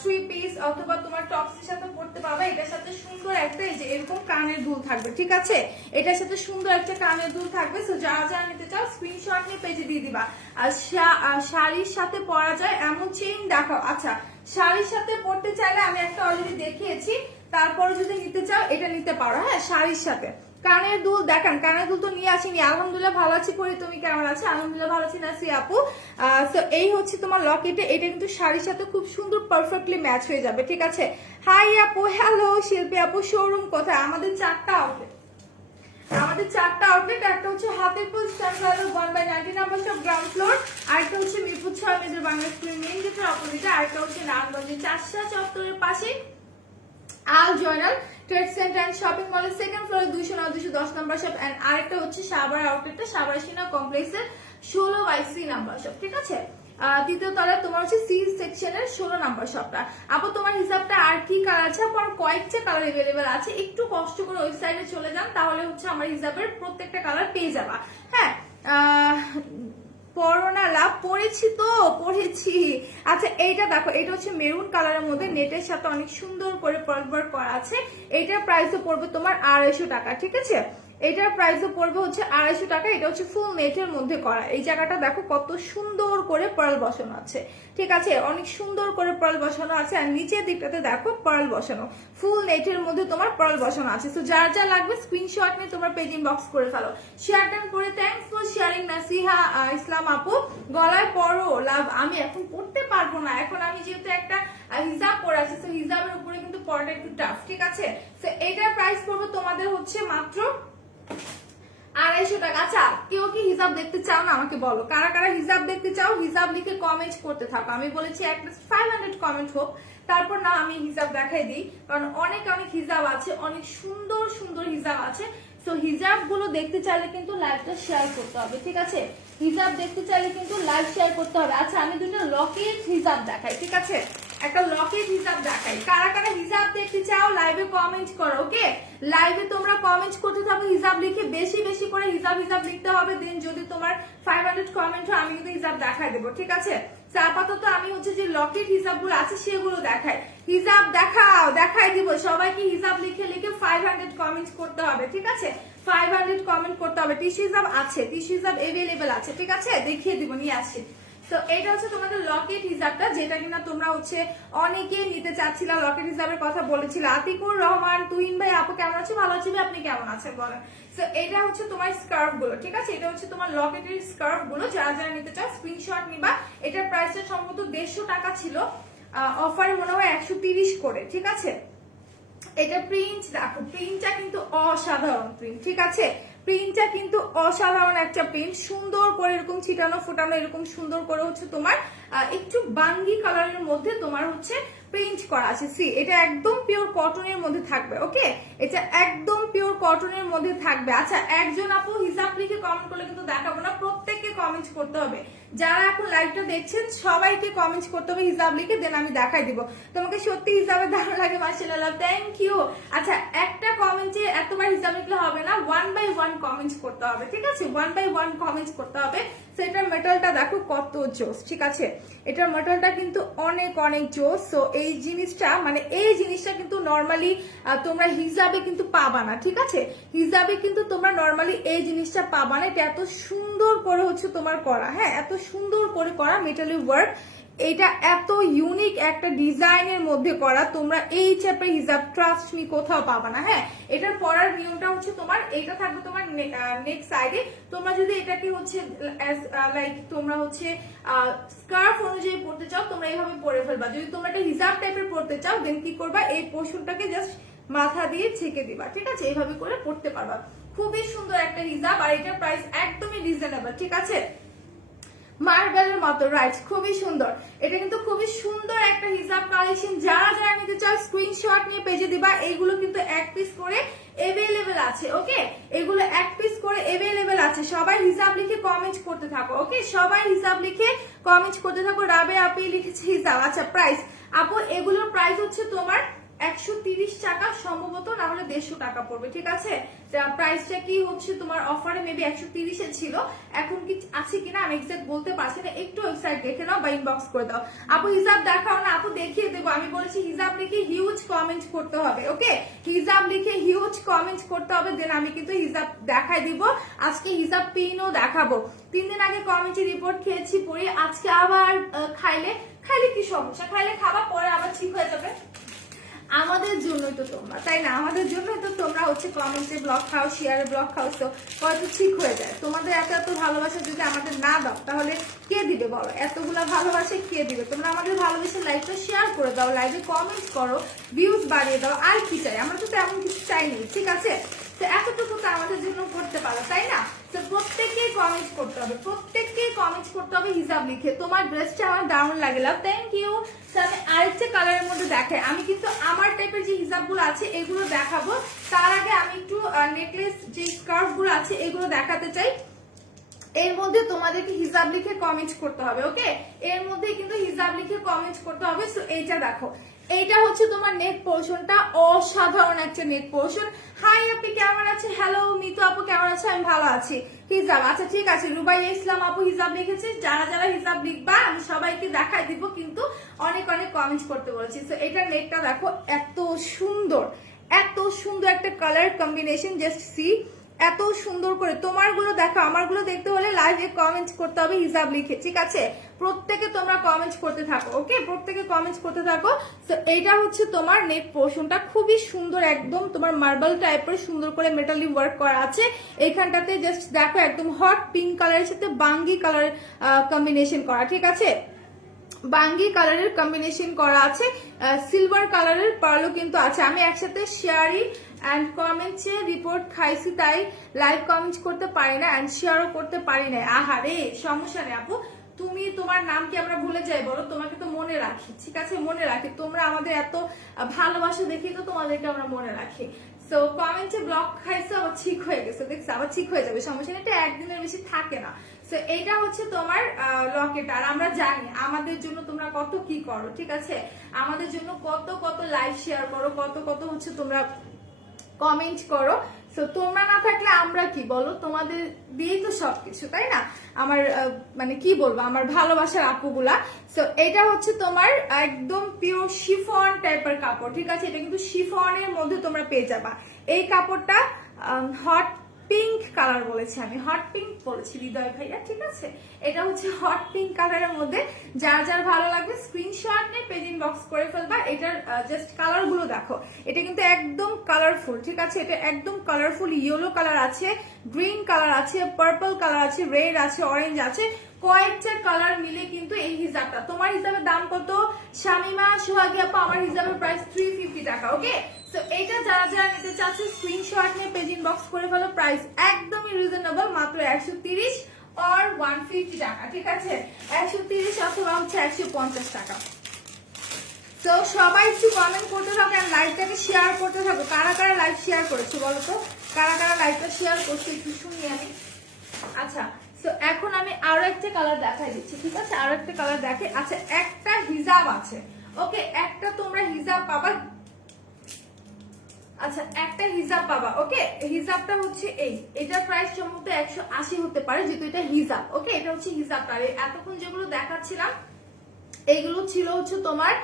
3 পিস অথবা তোমার টপসের সাথে পরতে পারবে। এটার সাথে সুন্দর একটা এই যে এরকম কানের দুল থাকবে, ঠিক আছে। এটার সাথে সুন্দর একটা কানের দুল থাকবে। সো যারা যারা নিতে চাও স্ক্রিনশট নিয়ে পেজে দিয়ে দিবা। আর শাড়ির সাথে পরা যায় এমন চেইন দেখাও। আচ্ছা শাড়ির সাথে পরতে চাইলে আমি একটা অলরেডি দেখিয়েছি, তারপরে যদি নিতে চাও এটা নিতে পারো। হ্যাঁ শাড়ির সাথে কানের দুল দেখান, কানের দুল তো নিয়ে আসিনি। আলহামদুলিল্লাহ ভালো আছি পরি, তুমি কেমন আছো? আলহামদুলিল্লাহ ভালো আছি নাসি আপু। তো এই হচ্ছে তোমার লকেটে, এটা কিন্তু শাড়ির সাথে খুব সুন্দর পারফেক্টলি ম্যাচ হয়ে যাবে, ঠিক আছে। হাই আপু, হ্যালো শিল্পী আপু, শোরুম কোথায়? আমাদের 4টা আউটলেট, আমাদের 4টা আউটলেট। একটা হচ্ছে Hatirpool stand 1/90 number shop ground floor, আরেকটা হচ্ছে মিরপুর 6 মেজর বাংলা স্কুলের মেইন গেটের অপোজিটে, আরেকটা হচ্ছে নারায়ণগঞ্জের চাষা চত্বরের পাশে Al Joynal trade centre and shopping মলের সেকেন্ড ফ্লোরে 209-210 নাম্বার শপ। এন্ড আরেকটা হচ্ছে সাভার আউটলেটটা সাভার সিনা কমপ্লেক্সের 16/C নাম্বার শপ, ঠিক আছে। তৃতীয় তলায় তোমার হচ্ছে সি সেকশনের 16 নম্বর শপটা। আপু তোমার হিসাবটা আর কি কালার আছে? আমার কয়েকটা কালার এভেলেবেল আছে, একটু কষ্ট করে ওয়েবসাইটে চলে যান, তাহলে হচ্ছে আমার হিসাবের প্রত্যেকটা কালার পেয়ে যাবা। হ্যাঁ, পরোনা লাভ পরেছি তো, পরেছি। আচ্ছা এইটা দেখো, এটা হচ্ছে মেরুন কালারের মধ্যে নেটের সাথে অনেক সুন্দর করে ওয়ার্ক করা আছে। এইটার প্রাইসও পড়বে তোমার 250 টাকা, ঠিক আছে? এটার প্রাইসও পড়বে হচ্ছে 250 টাকা। এটা হচ্ছে ফুল নেটের মধ্যে করা। এই জায়গাটা দেখো কত সুন্দর করে পার্ল বসানো আছে, ঠিক আছে? অনেক সুন্দর করে পার্ল বসানো আছে। আর নিচের দিকটাতে দেখো পার্ল বসানো, ফুল নেটের মধ্যে তোমার পার্ল বসানো আছে। তো যার যা লাগবে স্ক্রিনশট নিয়ে তোমার পেজ ইনবক্স করে ফেলো। শেয়ার ডান করে থ্যাঙ্কস ফর শেয়ারিং নাসিহা ইসলাম আপু। গলায় পরো লাভ, আমি এখন পড়তে পারবো না, এখন আমি যেহেতু একটা হিজাব পরে আছি, তো হিজাবের উপরে কিন্তু পড়াটা একটু টাফ, ঠিক আছে? তো এটার প্রাইস পড়বে তোমাদের হচ্ছে মাত্র 250 টাকা। আচ্ছা কেউ কি হিজাব দেখতে চাও না আমাকে বলো, কারা কারা হিজাব দেখতে চাও? হিজাব লিখে কমেন্ট করতে থাকো। আমি বলেছি অ্যাটলিস্ট 500 কমেন্ট হোক, তারপর না আমি হিজাব দেখাই দিই, কারণ অনেক অনেক হিজাব আছে, অনেক সুন্দর সুন্দর হিজাব আছে। তো হিজাব গুলো দেখতে চাইলে কিন্তু লাইভটা শেয়ার করতে হবে, ঠিক আছে? হিজাব দেখতে চাইলে কিন্তু লাইভ শেয়ার করতে হবে। আচ্ছা আমি দুটো লকেট হিজাব দেখাই, ঠিক আছে? একটা লকেট হিজাব দেখাই। কারা কারা হিজাব দেখতে চাও লাইভে কমেন্ট করো, ওকে? লাইভে তোমরা কমেন্ট করতে থাকো হিজাব লিখে, বেশি বেশি করে হিজাব লিখতে হবে। দেন যদি তোমার 500 কমেন্ট হয় আমি কিন্তু হিজাব দেখাই দেবো, ঠিক আছে? আপাতত আমি হচ্ছে যে লকেট হিজাব গুলো আছে সেগুলো দেখাই। হিজাব দেখাও, দেখাই দিব সবাইকে। হিজাব লিখে 500 কমেন্ট করতে হবে, ঠিক আছে? 500 কমেন্ট করতে হবে। টিস্যু হিজাব আছে, টিস্যু হিজাব এভেলেবেল আছে, ঠিক আছে? দেখিয়ে দিব, নিয়ে আসছি। তো এটা হচ্ছে তোমাদের লকেট হিজাবটা, যেটা কিনা তোমরা হচ্ছে অনেকে নিতে চাচ্ছিলা, লকেট হিজাবের কথা বলেছিল। আতিকুর রহমান তুহিন ভাই, আপু কেমন আছে? ভালো আছি ভাই, আপনি কেমন আছেন বলেন? তো এটা হচ্ছে তোমার স্কার্ফ গুলো, ঠিক আছে? এটা হচ্ছে তোমার লকেটের স্কার্ফ গুলো, যারা যারা নিতে চাও স্ক্রিনশট নিবা। এটার প্রাইসটা সম্ভবত 150 টাকা ছিল, অফারে মনে হয় 130 করে, ঠিক আছে? এটা প্রিন্ট দেখো, প্রিন্টটা কিন্তু অসাধারণ প্রিন্ট, ঠিক আছে? প্রিন্টটা কিন্তু অসাধারণ একটা প্রিন্ট, সুন্দর করে এরকম ছিটানো ফোটানো, এরকম সুন্দর করে হচ্ছে তোমার একটু বাঙ্গি কালারের মধ্যে তোমার হচ্ছে প্রিন্ট করা আছে। সি এটা একদম পিওর কটনের মধ্যে থাকবে, ওকে? এটা একদম পিওর কটনের মধ্যে থাকবে। আচ্ছা একজন আপু হিজাব লিখে কমেন্ট করলে কিন্তু দেখাবো না, প্রত্যেককে কমেন্ট করতে হবে। যারা এখন লাইভটা দেখছেন সবাইকে কমেন্ট করতে হবে হিজাব লিখে, দেন আমি দেখাই দিব। তোমাকে সত্যি হিজাবে দারুণ লাগে, মাশাআল্লাহ, থ্যাংক ইউ। আচ্ছা একটা কমেন্টে এতবার হিজাব লিখলে হবে না, 1 বাই 1 কমেন্ট করতে হবে, ঠিক আছে? 1 বাই 1 কমেন্ট করতে হবে। সেটার মেটালটা দেখো কত জোস, ঠিক আছে? এটার মেটালটা কিন্তু অনেক অনেক জোস। সো এই জিনিসটা মানে এই জিনিসটা কিন্তু নর্মালি তোমরা হিজাবে কিন্তু পাবা না, ঠিক আছে? হিজাবে কিন্তু তোমরা নর্মালি এই জিনিসটা পাবা না। এটা এত সুন্দর করে হচ্ছে তোমার করা, হ্যাঁ, এত সুন্দর করে করা মেটালের ওয়ার্ক। এটা এত ইউনিক একটা ডিজাইনের মধ্যে করা, তোমরা এই টাইপের হিজাব ট্রাস্ট মি কোথাও পাবা না। হ্যাঁ, এটার পরার নিয়মটা হচ্ছে তোমার এটা থাকবে তোমার নেক সাইডে। তোমরা যদি এটাকে হচ্ছে লাইক তোমরা হচ্ছে স্কার্ফ অনুযায়ী পড়তে চাও, তোমরা এইভাবে পরে ফেলবা। যদি তোমরা একটা হিজাব টাইপের পড়তে চাও, দেন কি করবা, এই পোর্শনটাকে জাস্ট মাথা দিয়ে ছেঁকে দিবা, ঠিক আছে? এইভাবে করে পড়তে পারবা। খুবই সুন্দর একটা হিজাব, আর এটার প্রাইস একদমই রিজনেবল, ঠিক আছে? মার্বেলের মতো, রাইট, খুবই সুন্দর। এটা কিন্তু খুবই সুন্দর একটা হিজাব কালেকশন। যারা যারা নিতে চাও স্ক্রিনশট নিয়ে পেজে দিবা। এইগুলো কিন্তু 1 পিস করে এভেলেবেল আছে, ওকে? এগুলো 1 পিস করে এভেলেবেল আছে। সবাই হিজাব লিখে কমেন্ট করতে থাকো, ওকে? সবাই হিজাব লিখে কমেন্ট করতে থাকো। রাবে আপি লিখেছে হিজাব। আচ্ছা প্রাইস আপু, এগুলোর প্রাইস হচ্ছে তোমার 130 টাকা সম্ভবত, না হলে 150 টাকা পড়বে, ঠিক আছে? প্রাইসটা কি হচ্ছে তোমার অফারে মেবি 130 এ ছিল, এখন কি আছে কিনা আমি এক্সাক্ট বলতে পারছি না। একটু ওয়েবসাইট দেখে নাও বা ইনবক্স করে দাও। আপু হিজাব দেখাও না? আপু দেখিয়ে দেবো। আমি বলেছি হিজাব লিখে হিউজ কমেন্ট করতে হবে, ওকে? হিজাব লিখে হিউজ কমেন্ট করতে হবে, দেন আমি কিন্তু হিজাব দেখাই দিব। আজকে হিজাব পিনও দেখাবো। 3 দিন আগে কমেন্টে রিপোর্ট খেয়েছি পরে, আজকে আবার খাইলে কি সমস্যা? খাইলে খাবা, পরে আবার ঠিক হয়ে যাবে। আমাদের জন্যই তো তোমরা, তাই না? আমাদের জন্যই তো তোমরা হচ্ছে কমেন্টে ব্লগ খাও, শেয়ারে ব্লগ খাও, তো হয়তো ঠিক হয়ে যায়। তোমাদের এত এত ভালোবাসা যদি আমাদের না দাও তাহলে কে দিবে বলো? এতগুলা ভালোবাসা কে দিবে? তোমরা আমাদের ভালোবাসার লাইভটা শেয়ার করে দাও, লাইভে কমেন্ট করো, ভিউজ বাড়িয়ে দাও। আর কি চাই? আমরা তো তেমন কিছু চাইনি, ঠিক আছে? তো এতটুকু তো আমাদের জন্য করতে পারো, তাই না? তো প্রত্যেককেই কমেন্ট করতে হবে, প্রত্যেককেই কমেন্ট করতে হবে হিজাব লিখে। তোমার ড্রেসটা আমার দারুণ লাগে, লাভ, থ্যাংক ইউ। আমি আরেকটা কালারের মধ্যে দেখাই। আমি কিন্তু আমার টাইপের যে হিজাবগুলো আছে এগুলো দেখাবো, তার আগে আমি একটু নেকলেস যে স্কার্ফ গুলো আছে এগুলো দেখাতে চাই। এর মধ্যে তোমাদেরকে হিজাব লিখে কমেন্ট করতে হবে, ওকে? এর মধ্যে কিন্তু হিজাব লিখে কমেন্ট করতে হবে। সো এইটা দেখো, এইটা হচ্ছে তোমার নেক পোর্শনটা, অসাধারণ একটা নেক পোর্শন। হাই আপনি কেমন আছে? হ্যালো মিতু আপু কেমন আছে? আমি ভালো আছি। হিজাব, আচ্ছা ঠিক আছে। রুবাইয়া ইসলাম আপু হিজাব লিখেছে। যারা যারা হিজাব লিখবা আমি সবাইকে দেখাই দিব, কিন্তু অনেক অনেক কমেন্ট করতে বলেছি। সো এটার নেকটা দেখো, এত সুন্দর, এত সুন্দর একটা কালার কম্বিনেশন, জাস্ট সি, এত সুন্দর করে। তোমারগুলো দেখো, আমারগুলো দেখতে হলে লাইভে কমেন্ট করতে হবে হিজাব লিখে, ঠিক আছে? প্রত্যেকে তোমরা কমেন্ট করতে থাকো, ওকে? প্রত্যেকে কমেন্ট করতে থাকো। তো এইটা হচ্ছে তোমার নেক পোর্শনটা, খুবই সুন্দর, একদম তোমার মার্বেল টাইপের সুন্দর করে মেটালি ওয়ার্ক করা আছে। এইখানটাতে জাস্ট দেখো একদম হট পিঙ্ক কালারের সাথে বাঙ্গি কালার কম্বিনেশন করা, ঠিক আছে? বাঙ্গি কালারের কম্বিনেশন করা আছে, সিলভার কালারের পার্লও কিন্তু আছে। আমি একসাথে শেয়ারই অ্যান্ড কমেন্টে রিপোর্ট খাইছি, তাই লাইভ কমেন্ট করতে পারি না অ্যান্ড শেয়ারও করতে পারি না। আহারে, সমস্যা নেই আপু, তুমি তোমার নাম কি আমরা ভুলে যাই বলো? তোমাকে তো মনে রাখি, ঠিক আছে? মনে রাখি, তোমরা আমাদের এত ভালোবাসা দেখি তো তোমাদেরকে আমরা মনে রাখি। সো কমেন্টে ব্লক খাইছে, আবার ঠিক হয়ে গেছে, দেখছো? আবার ঠিক হয়ে যাবে, সমস্যা নেই, এটা একদিনের বেশি থাকে না। সো এইটা হচ্ছে তোমার লকেট। আর আমরা জানি আমাদের জন্য তোমরা কত কি করো, ঠিক আছে? আমাদের জন্য কত কত লাইভ শেয়ার করো, কত কত হচ্ছে তোমরা কমেন্ট করো। সো তোমরা না থাকলে আমরা কি বলো? তোমাদের দিয়েই তো সবকিছু, তাই না? আমার মানে কি বলবো, আমার ভালোবাসার আপুগুলা। সো এটা হচ্ছে তোমার একদম পিওর শিফন টাইপের কাপড়, ঠিক আছে? এটা কিন্তু শিফনের মধ্যে তোমরা পেয়ে যাবা। এই কাপড়টা হট পিঙ্ক কালার বলেছি, আমি হট পিঙ্ক বলেছি হৃদয় ভাইয়া, ঠিক আছে? এটা হচ্ছে হট পিঙ্ক কালারের মধ্যে। যার যার ভালো লাগবে স্ক্রিনশট নিয়ে পেজ ইনবক্স করে ফেলবা। এটার জাস্ট কালার গুলো দেখো, এটা কিন্তু একদম কালারফুল, ঠিক আছে? এটা একদম কালারফুল, ইয়েলো কালার আছে, গ্রিন কালার আছে, পার্পল কালার আছে, রেড আছে, অরেঞ্জ আছে, কয়েকটা কালার মিলে কিন্তু এই হিজাবটা। তোমার হিসাবের দাম কত শামিমা সোহাগী আপু? আমার হিসাবের প্রাইস 350 টাকা, ওকে? সো এটা যারা যারা নিতে চাচ্ছে স্ক্রিনশট নিয়ে পেজ ইনবক্স করে ফেলো। প্রাইস একদমই রিজনেবল, মাত্র 130 অর 150 টাকা, ঠিক আছে? 130 অথবা হচ্ছে 150 টাকা। তো সবাই একটু কমেন্ট করতে থাকো আর লাইভটাকে শেয়ার করতে থাকো। কারা কারা লাইভ শেয়ার করেছো বলো তো? কারা কারা লাইভটা শেয়ার করছো একটু শুনি আমি। আচ্ছা, তো এখন আমি আরো একটা কালার দেখাই দিচ্ছি, ঠিক আছে? আরো একটা কালার দেখে। আচ্ছা, একটা হিজাব আছে, ওকে? একটা তোমরা হিজাব পাবা। আচ্ছা, একটা হিজাব পাবা, ওকে? হিজাবটা হচ্ছে এটার প্রাইস সম্ভবত 180 হতে পারে, যেহেতু এটা হিজাব, ওকে? এটা হচ্ছে হিজাবটা। এতক্ষণ যেগুলো দেখাচ্ছিলাম এইগুলো ছিল হচ্ছে তোমার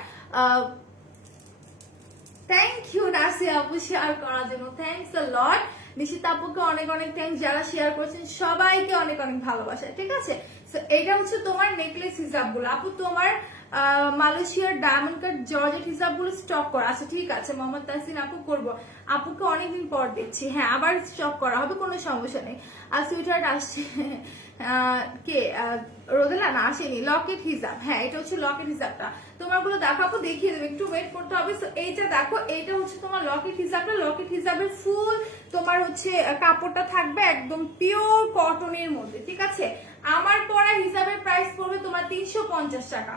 থ্যাংক ইউ নাসি আপু শেয়ার করার জন্য, থ্যাংকস আ লট। নিশিতা আপুকে অনেক অনেক থ্যাংকস, যারা শেয়ার করেছেন সবাইকে অনেক অনেক ভালোবাসা, ঠিক আছে? সো এটা হচ্ছে তোমার নেকলেস হিসাবগুলো আপু। তোমার মালয়েশিয়ার ডায়মন্ড কাট জর্জেট হিসাবগুলো স্টক করা আছে, ঠিক আছে? মোহাম্মদ তাসিন আপু করবো, আপুকে অনেকদিন পর দেখছি। হ্যাঁ, আবার স্টক করা হবে, কোনো সমস্যা নেই। আর সুইটার আসছে কে রোদেলা? না, আসেনি। লকেট হিসাব, হ্যাঁ এটা হচ্ছে লকেট হিসাবটা। তোমারগুলো দেখাবো, দেখিয়ে দেবে, একটু ওয়েট করতে হবে। এইটা দেখো, এইটা হচ্ছে তোমার লকেট হিসাবটা। লকেট হিসাবের ফুল তোমার হচ্ছে কাপড়টা থাকবে একদম পিওর কটনের মধ্যে, ঠিক আছে? আমার পরা হিসাবের প্রাইস পড়বে তোমার 350 টাকা,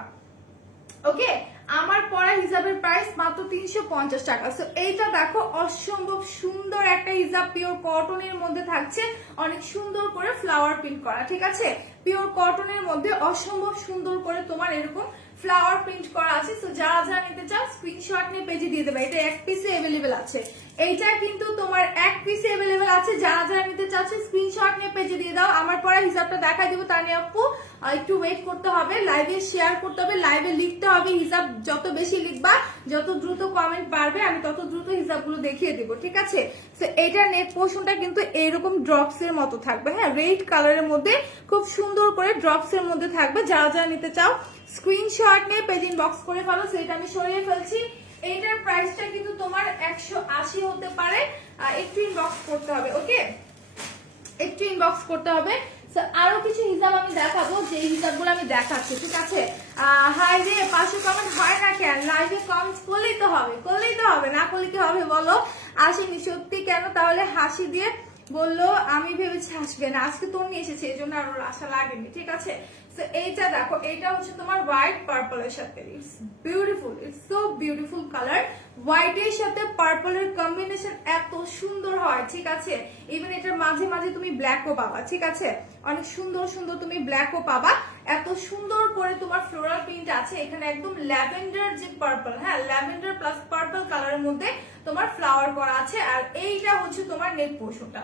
ওকে? আমার পরা হিসাবের প্রাইস মাত্র 350 টাকা। সো এইটা দেখো, অসম্ভব সুন্দর একটা হিজাব, পিওর কটনের মধ্যে থাকছে, অনেক সুন্দর করে ফ্লাওয়ার প্রিন্ট করা, ঠিক আছে? পিওর কটনের মধ্যে অসম্ভব সুন্দর করে তোমার এরকম ফ্লাওয়ার প্রিন্ট করা আছে। সো যারা যারা নিতে চাও স্ক্রিনশট নিয়ে পেজে দিয়ে দেবে। এটা এক পিসে অ্যাভেলেবেল আছে, এইটা কিন্তু তোমার এক পিসে অ্যাভেলেবেল আছে। যারা যারা নিতে চাচ্ছে স্ক্রিনশট নিয়ে পেজে দিয়ে দাও। আমার পরে হিসাবটা দেখাই দিব, তার নিয়ে আপু একটু ওয়েট করতে হবে, লাইভে শেয়ার করতে হবে, লাইভে লিখতে হবে। হিসাব যত বেশি লিখবা, যত দ্রুত কমেন্ট বাড়বে, আমি তত দ্রুত হিসাবগুলো দেখিয়ে দিব, ঠিক আছে? তো এইটার নেক পোর্শনটা কিন্তু এইরকম ড্রপস এর মতো থাকবে, হ্যাঁ, রেড কালারের মধ্যে খুব সুন্দর করে ড্রপস এর মধ্যে থাকবে। যারা যারা নিতে চাও স্ক্রিনশট নিয়ে পেজ ইনবক্স করে ফেলো। সেটা আমি সরিয়ে ফেলছি। এইটার প্রাইসটা কিন্তু তোমার 180 হতে পারে, একটু ইনবক্স করতে হবে, ওকে? একটু ইনবক্স করতে হবে। আরো কিছু হিসাব আমি দেখাবো, যে হিসাবগুলো আমি দেখাচ্ছি, ঠিক আছে? হাই রে, 500 কমেন্ট হয় না কেন? লাইভে কমেন্ট করলেই তো হবে, করলেই তো হবে, না করলে কি হবে বলো? আসেনি সত্যি কেন? তাহলে হাসি দিয়ে বললো, আমি ভেবেছি হাসবে না, আজকে তোর নিয়ে এসেছে, এই জন্য আর ওর আশা লাগেনি, ঠিক আছে? এইটা দেখো, এইটা হচ্ছে তোমার হোয়াইট পার্পল এর সাথে, it's beautiful, it's so beautiful colour. হোয়াইটের সাথে পার্পলের কম্বিনেশন এত সুন্দর হয়, ঠিক আছে। ইভেন এটার মাঝে মাঝে তুমি ব্ল্যাকও পাবা, ঠিক আছে, অনেক সুন্দর সুন্দর তুমি ব্ল্যাকও পাবা। এত সুন্দর করে তোমার ফ্লোরাল প্রিন্ট আছে এখানে, একদম ল্যাভেন্ডার যে পার্পল, হ্যাঁ ল্যাভেন্ডার প্লাস পার্পল কালারের মধ্যে তোমার ফ্লাওয়ার করা আছে। আর এইটা হচ্ছে তোমার নেক পোর্শনটা,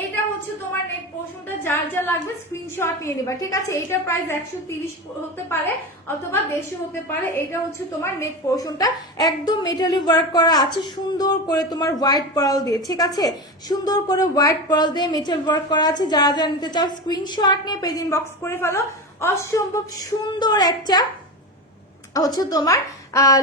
এইটা হচ্ছে তোমার নেক পোর্শনটা। যার যা লাগবে স্ক্রিনশট নিয়ে নিবা, ঠিক আছে। এইটার প্রাইস 130 হতে পারে অথবা 150 হতে পারে। এটা হচ্ছে তোমার নেক পোর্শনটা, একদম মেটালি ওয়ার্ক করা আছে সুন্দর করে তোমার হোয়াইট পার্ল দিয়ে, ঠিক আছে, সুন্দর করে হোয়াইট পার্ল দিয়ে মেটাল ওয়ার্ক করা আছে। যারা যারা নিতে চাও স্ক্রিনশট নিয়ে পেজ ইনবক্স করে ফেলো। অসম্ভব সুন্দর একটা হচ্ছে তোমার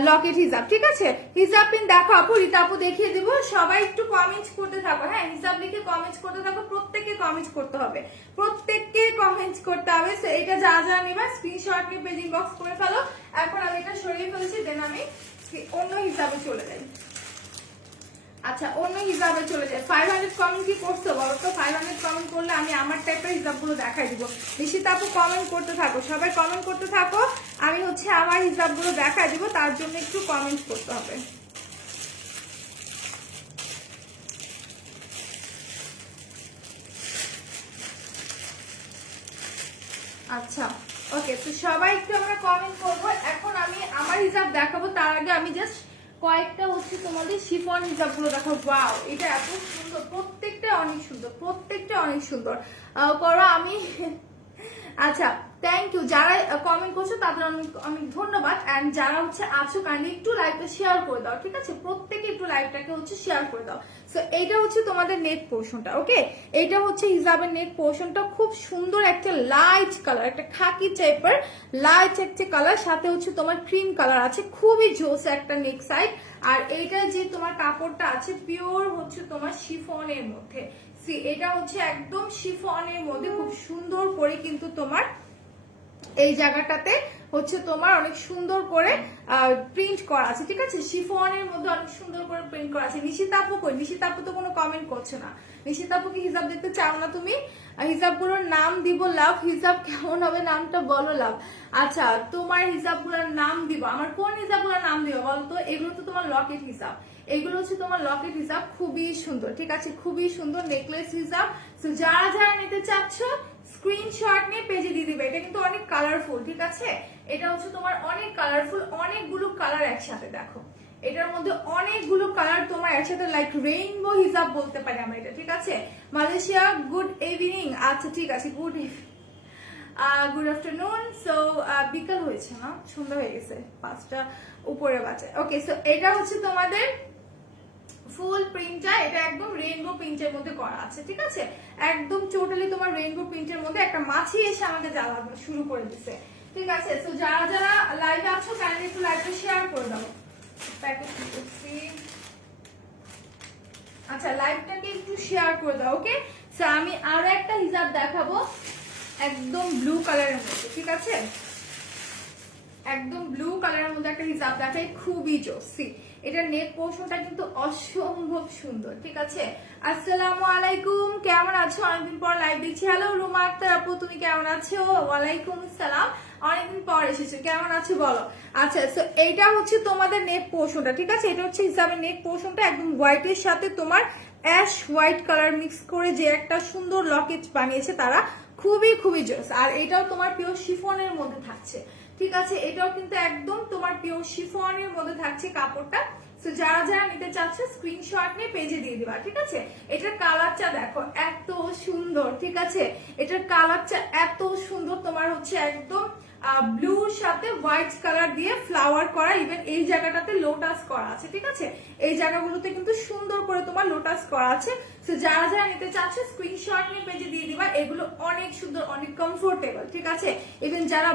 লকেট হিজাব, ঠিক আছে। হিজাব পিন দেখো আপু, রিতা আপু দেখিয়ে দিব। সবাই একটু কমেন্ট করতে থাকো, হ্যাঁ হিসাব লিখে কমেন্ট করতে থাকো, প্রত্যেককে কমেন্ট করতে হবে, প্রত্যেককে কমেন্ট করতে হবে। সো এটা যা যা নিবা স্ক্রিনশট নিয়ে পেজ ইনবক্স করে ফেলো। এখন আমি এটা সরিয়ে ফেলছি, দেন আমি অন্য হিসাবে চলে যাই। আচ্ছা অন্য হিসাবে চলে যায়। 500 কমেন্ট কি করছো বলো তো? 500 কমেন্ট করলে আমি আমার টাইপের হিসাবগুলো দেখাই দিব। নিশিতা আপু কমেন্ট করতে থাকো, সবাই কমেন্ট করতে থাকো, আমি হচ্ছে আমার হিসাবগুলো দেখাই দিব, তার জন্য একটু কমেন্ট করতে হবে। আচ্ছা ওকে, তো সবাই একটু আমরা কমেন্ট করবো। এখন আমি আমার হিসাব দেখাবো, তার আগে আমি জাস্ট কয়েকটা হচ্ছে তোমাদের শিফন হিসাবগুলো দেখো। ওয়াও এটা এত সুন্দর, প্রত্যেকটা অনেক সুন্দর, প্রত্যেকটা অনেক সুন্দর করো। আমি আচ্ছা থ্যাংক ইউ, যারা কমেন্ট করছো তাদের অনেক অনেক ধন্যবাদ। এন্ড যারা হচ্ছে আছো কাইন্ডলি একটু লাইভটা শেয়ার করে দাও, ঠিক আছে, প্রত্যেকে একটু লাইভটাকে হচ্ছে শেয়ার করে দাও। সো এইটা হচ্ছে তোমাদের নেক পোর্শনটা, ওকে। এইটা হচ্ছে হিজাবের নেক পোর্শনটা, খুব সুন্দর একটা লাইট কালার, একটা খাকি টাইপের লাইট একটা কালার, সাথে হচ্ছে তোমার ক্রিম কালার আছে, খুবই জোস একটা নেক সাইড। আর এইটা যে তোমার কাপড়টা আছে পিওর হচ্ছে তোমার শিফনের মধ্যে, সি এটা হচ্ছে একদম শিফনের মধ্যে খুব সুন্দর করে কিন্তু তোমার এই জায়গাটাতে হচ্ছে তোমার অনেক সুন্দর করে প্রিন্ট করা আছে, ঠিক আছে, শিফনের মধ্যে অনেক সুন্দর করে প্রিন্ট করা আছে। নিশিতা আপু কই? নিশিতা আপু তো কোনো কমেন্ট করছে না। নিশিতা আপু কি হিজাব দেখতে চাও না তুমি? হিজাবগুলোর নাম দিব লাভ, হিজাব কেমন হবে নামটা বলো লাভ। আচ্ছা তোমার হিজাবগুলোর নাম দিব, আমার কোন হিজাবগুলোর নাম দিব বলো তো? এগুলো তো তোমার লকেট হিসাব, এগুলো হচ্ছে তোমার লকেট হিসাব, খুবই সুন্দর, ঠিক আছে, খুবই সুন্দর নেকলেস হিসাব। তো যারা যারা নিতে চাচ্ছ স্ক্রিনশট নিয়ে পেজে দিয়ে দিবে। এটা কিন্তু অনেক কালারফুল, ঠিক আছে, এটা হচ্ছে তোমার অনেক কালারফুল, অনেকগুলো কালার একসাথে দেখো, এটার মধ্যে অনেকগুলো কালার তোমার একসাথে, লাইক রেইনবো হিসাব বলতে পারি আমরা এটা, ঠিক আছে। মালয়েশিয়া গুড ইভিনিং, আচ্ছা ঠিক আছে, গুড গুড আফটারনুন। সো বিকাল হয়েছে না, সন্ধ্যা হয়ে গেছে, 5টা উপরে বাজে। ওকে, সো এটা হচ্ছে তোমাদের ফুল প্রিন্টটা, এটা একদম রেইনবো প্রিন্টের মধ্যে করা আছে, ঠিক আছে, একদম টোটালি তোমার রেইনবো প্রিন্টের মধ্যে। একটা মাছি এসে আমাকে জ্বালানো শুরু করে দিছে, ঠিক আছে। তো যারা যারা লাইভে আছো কাইন্ডলি একটু লাইভটা শেয়ার করে দাও। প্যাকেট করছি, আচ্ছা লাইভটাকে একটু শেয়ার করে দাও, ওকে। সো আমি আরো একটা হিজাব দেখাবো একদম ব্লু কালারের মধ্যে, ঠিক আছে, একদম ব্লু কালারের মধ্যে একটা হিজাব দেখাই, খুবই জোসি। এটা নেক পোর্শনটা কিন্তু অসম্ভব সুন্দর, ঠিক আছে। আসসালামু আলাইকুম, কেমন আছো? অনেকদিন পর লাইভ দেখছি। হ্যালো রুমা আক্তার আপু, তুমি কেমন আছো? ওয়ালাইকুম আসসালাম, অনেকদিন পর এসেছো, কেমন আছো বলো। আচ্ছা সো এইটা হচ্ছে তোমাদের নেক পোর্শনটা, ঠিক আছে, এটা হচ্ছে হিসাবে নেক পোর্শনটা, একদম হোয়াইটের সাথে তোমার অ্যাশ হোয়াইট কালার মিক্স করে যে একটা সুন্দর লকেট বানিয়েছে তারা, খুবই খুবই জোস। আর এটাও তোমার পিওর শিফনের মধ্যে থাকছে, ঠিক আছে, এটাও কিন্তু একদম তোমার পিওর শিফনের মধ্যে থাকছে কাপড়টা। তো যারা যারা নিতে চাচ্ছ স্ক্রিনশট নিয়ে পেজে দিয়ে দিবা, ঠিক আছে। এটার কালারটা দেখো এত সুন্দর, ঠিক আছে, এটার কালারটা এত সুন্দর, তোমার হচ্ছে একদম ব্লুর সাথে হোয়াইট কালার দিয়ে ফ্লাওয়ার করা, ইভেন এই জায়গাটাতে লোটাস করা আছে, ঠিক আছে, এই জায়গাগুলোতে কিন্তু সুন্দর করে তোমার লোটাস করা আছে। তো যারা যারা নিতে চাচ্ছে স্ক্রিনশট নিয়ে পেজে দিয়ে দিবা। এগুলো অনেক সুন্দর, অনেক কমফোর্টেবল, ঠিক আছে, ইভেন যারা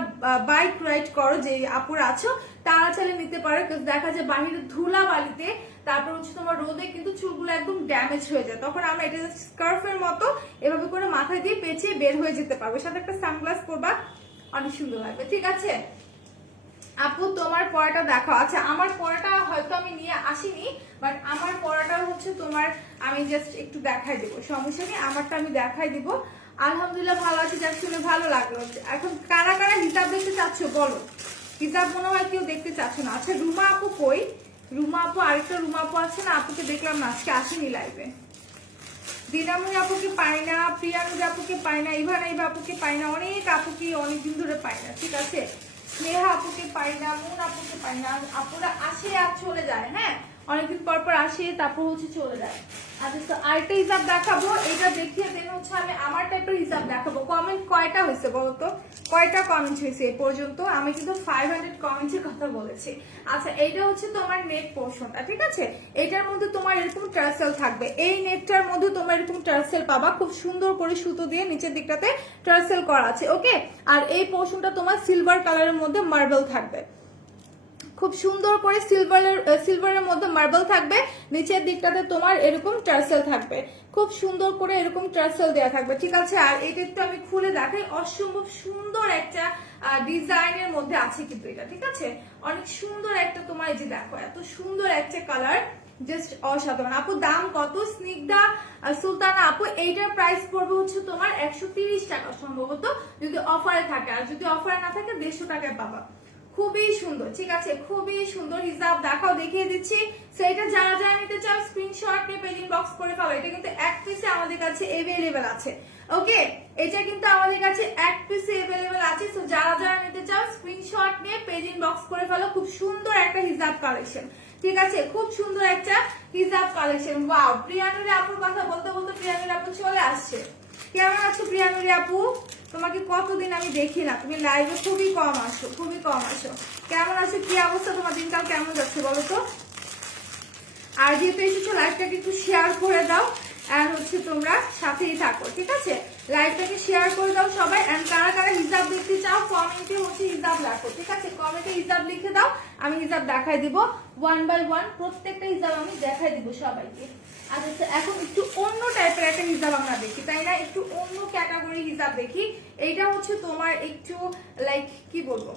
বাইক রাইড করো যে আপুর আছো তারা চাইলে নিতে পারো, দেখা যায় বাহিরে ধুলা বালিতে, তারপর হচ্ছে তোমার রোদে কিন্তু চুলগুলো একদম ড্যামেজ হয়ে যায়, তখন আমরা এটা স্কার্ফের মতো এভাবে করে মাথায় দিয়ে পেঁচিয়ে বের হয়ে যেতে পারবো, সাথে একটা সানগ্লাস পরবা, অনেক সুন্দর লাগবে, ঠিক আছে। আপু তোমার পড়াটা দেখো। আচ্ছা আমার পড়াটা হয়তো আমি নিয়ে আসিনি, বাট আমার পড়াটা হচ্ছে তোমার আমি জাস্ট একটু দেখাই দিব, সমস্যা নেই, আমারটা আমি দেখাই দিব। আলহামদুলিল্লাহ ভালো আছি, যাক শুনে ভালো লাগলো। এখন কারা কারা হিসাব দেখতে চাচ্ছ বলো? হিসাব মনে হয় কেউ দেখতে চাচ্ছ না। আচ্ছা রুমা আপু কই? রুমা আপু, আরেকটা রুমা আপু আছে না, আপুকে দেখলাম না, আজকে আসেনি লাইভে। দিনামুনি আপুকে পাই না, প্রিয়ানুজ আপুকে পাই না, ইভান আপুকে পাই না, অনেক আপুকে অনেকদিন ধরে পাই না, ঠিক আছে। স্নেহা আপুকে পাই না, মুন আপুকে পাই না। আপুরা আসে আর চলে যায়, হ্যাঁ, অনেকদিন পর পর আসে, তারপর হচ্ছে চলে যায়। আচ্ছা, তো আরেকটা হিসাব দেখাবো, এটা দেখিয়ে দেন হচ্ছে আমি আমার টাইপের হিসাব দেখাবো। কমেন্ট কয়টা হয়েছে বলতো, কয়টা কমেন্ট হয়েছে এই পর্যন্ত? আমি কিন্তু 500 কমেন্টের কথা বলেছি। আচ্ছা, এইটা হচ্ছে তোমার নেক পোর্শনটা, ঠিক আছে। এটার মধ্যে তোমার এরকম টার্সেল থাকবে, এই নেকটার মধ্যে তোমার এরকম টার্সেল পাবা, খুব সুন্দর করে সুতো দিয়ে নিচের দিকটাতে টার্সেল করা আছে, ওকে। আর এই পোর্শনটা তোমার সিলভার কালারের মধ্যে মার্বেল থাকবে, খুব সুন্দর করে সিলভারের মধ্যে মার্বেল থাকবে, নিচের দিকটাতে তোমার এরকম টার্সেল থাকবে, খুব সুন্দর করে এরকম টার্সেল দেওয়া থাকবে, ঠিক আছে। আর এটা একটু আমি খুলে দেখাই, অসম্ভব সুন্দর একটা ডিজাইনের মধ্যে আছে কিন্তু এটা, ঠিক আছে। অনেক সুন্দর একটা, তোমার এই যে দেখো এত সুন্দর একটা কালার, জাস্ট অসাধারণ। আপু দাম কত? স্নিগ্ধা সুলতানা আপু, এইটার প্রাইস পড়বে হচ্ছে তোমার 130 টাকা সম্ভবত, যদি অফারে থাকে, আর যদি অফারে না থাকে 150 টাকায় পাবা। খুবই সুন্দর, ঠিক আছে, খুবই সুন্দর। হিসাব দেখাও, দেখিয়ে দিচ্ছি। সেটা যারা যারা নিতে চাও স্ক্রিনশট নিয়ে পেজ ইনবক্স করে ফেলো। এটা কিন্তু এক পিসে আমাদের কাছে अवेलेबल আছে, ওকে। এটা কিন্তু আমাদের কাছে এক পিসে अवेलेबल আছে। সো যারা যারা নিতে চাও স্ক্রিনশট নিয়ে পেজ ইনবক্স করে ফেলো। খুব সুন্দর একটা হিজাব কালেকশন, ঠিক আছে, খুব সুন্দর একটা হিজাব কালেকশন। ওয়াও, প্রিয়ানুরি আপুর কথা বলতে বলতে প্রিয়ানুরি আপু চলে আসছে। কেমন আছো প্রিয়ানুরি আপু? তোমাকে কতদিন আমি দেখি না, তুমি লাইভে খুবই কম আসো, খুবই কম আসো। কেমন আছো, কি অবস্থা, তোমার দিনকাল কেমন যাচ্ছে বলো তো? আর যেহেতু এসেছো লাইভটাকে একটু শেয়ার করে দাও, আর হচ্ছে তোমরা সাথেই থাকো, ঠিক আছে। লাইভটাকে শেয়ার করে দাও সবাই। এন্ড কারা কারা হিসাব দেখতে চাও কমেন্টে হচ্ছে হিসাব লেখো, ঠিক আছে। কমেন্টে হিসাব লিখে দাও, আমি হিসাব দেখাই দিব 1 বাই 1, প্রত্যেকটা হিসাব আমি দেখাই দিব সবাইকে। আচ্ছা, এখন একটু অন্য টাইপের একটা হিসাব আমরা দেখি, তাই না? একটু অন্য ক্যাটাগরি হিসাব দেখি। এইটা হচ্ছে তোমার একটু লাইক কি বলবো,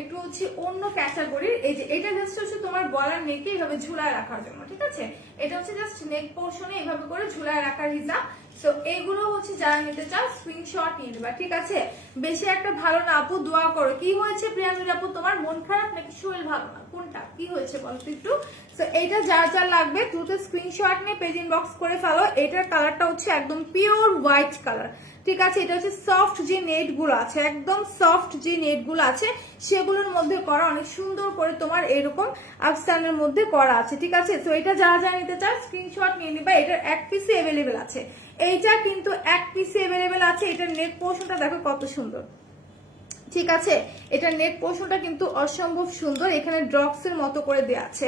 একটু হচ্ছে অন্য ক্যাটাগরির। এই যে এটা জাস্ট হচ্ছে তোমার গলার নেকে এইভাবে ঝুলায় রাখার জন্য, ঠিক আছে। এটা হচ্ছে জাস্ট নেক পোর্শনে এইভাবে করে ঝুলায় রাখার হিসাব। তো এইগুলো হচ্ছে যারা নিতে চাও স্ক্রিনশট নিয়ে নেবা, ঠিক আছে। বেশি একটা ভালো না আপু, দোয়া করো। কি হয়েছে প্রিয়াঙ্কুর আপু, তোমার মন খারাপ নাকি শরীর ভালো না, কোনটা কি হয়েছে বলো তো একটু। তো এইটা যার যার লাগবে দ্রুত স্ক্রিনশট নিয়ে পেজ ইনবক্স করে ফেলো। এটার কালারটা হচ্ছে একদম পিওর হোয়াইট কালার, ঠিক আছে। এটা হচ্ছে সফট যে নেট গুলো আছে, একদম সফট যে নেট গুলো আছে সেগুলোর মধ্যে করা, অনেক সুন্দর করে তোমার এরকম আফসানের মধ্যে করা আছে, ঠিক আছে। তো এটা যারা যারা নিতে চাও স্ক্রিনশট নিয়ে নিবা। এটার এক পিসে अवेलेबल আছে, এইটা কিন্তু এক পিসে अवेलेबल আছে। এটার নেক পোর্শনটা দেখো কত সুন্দর, ঠিক আছে। এটা নেক পোর্শনটা কিন্তু অসম্ভব সুন্দর, এখানে ড্রপস এর মতো করে দেয়া আছে।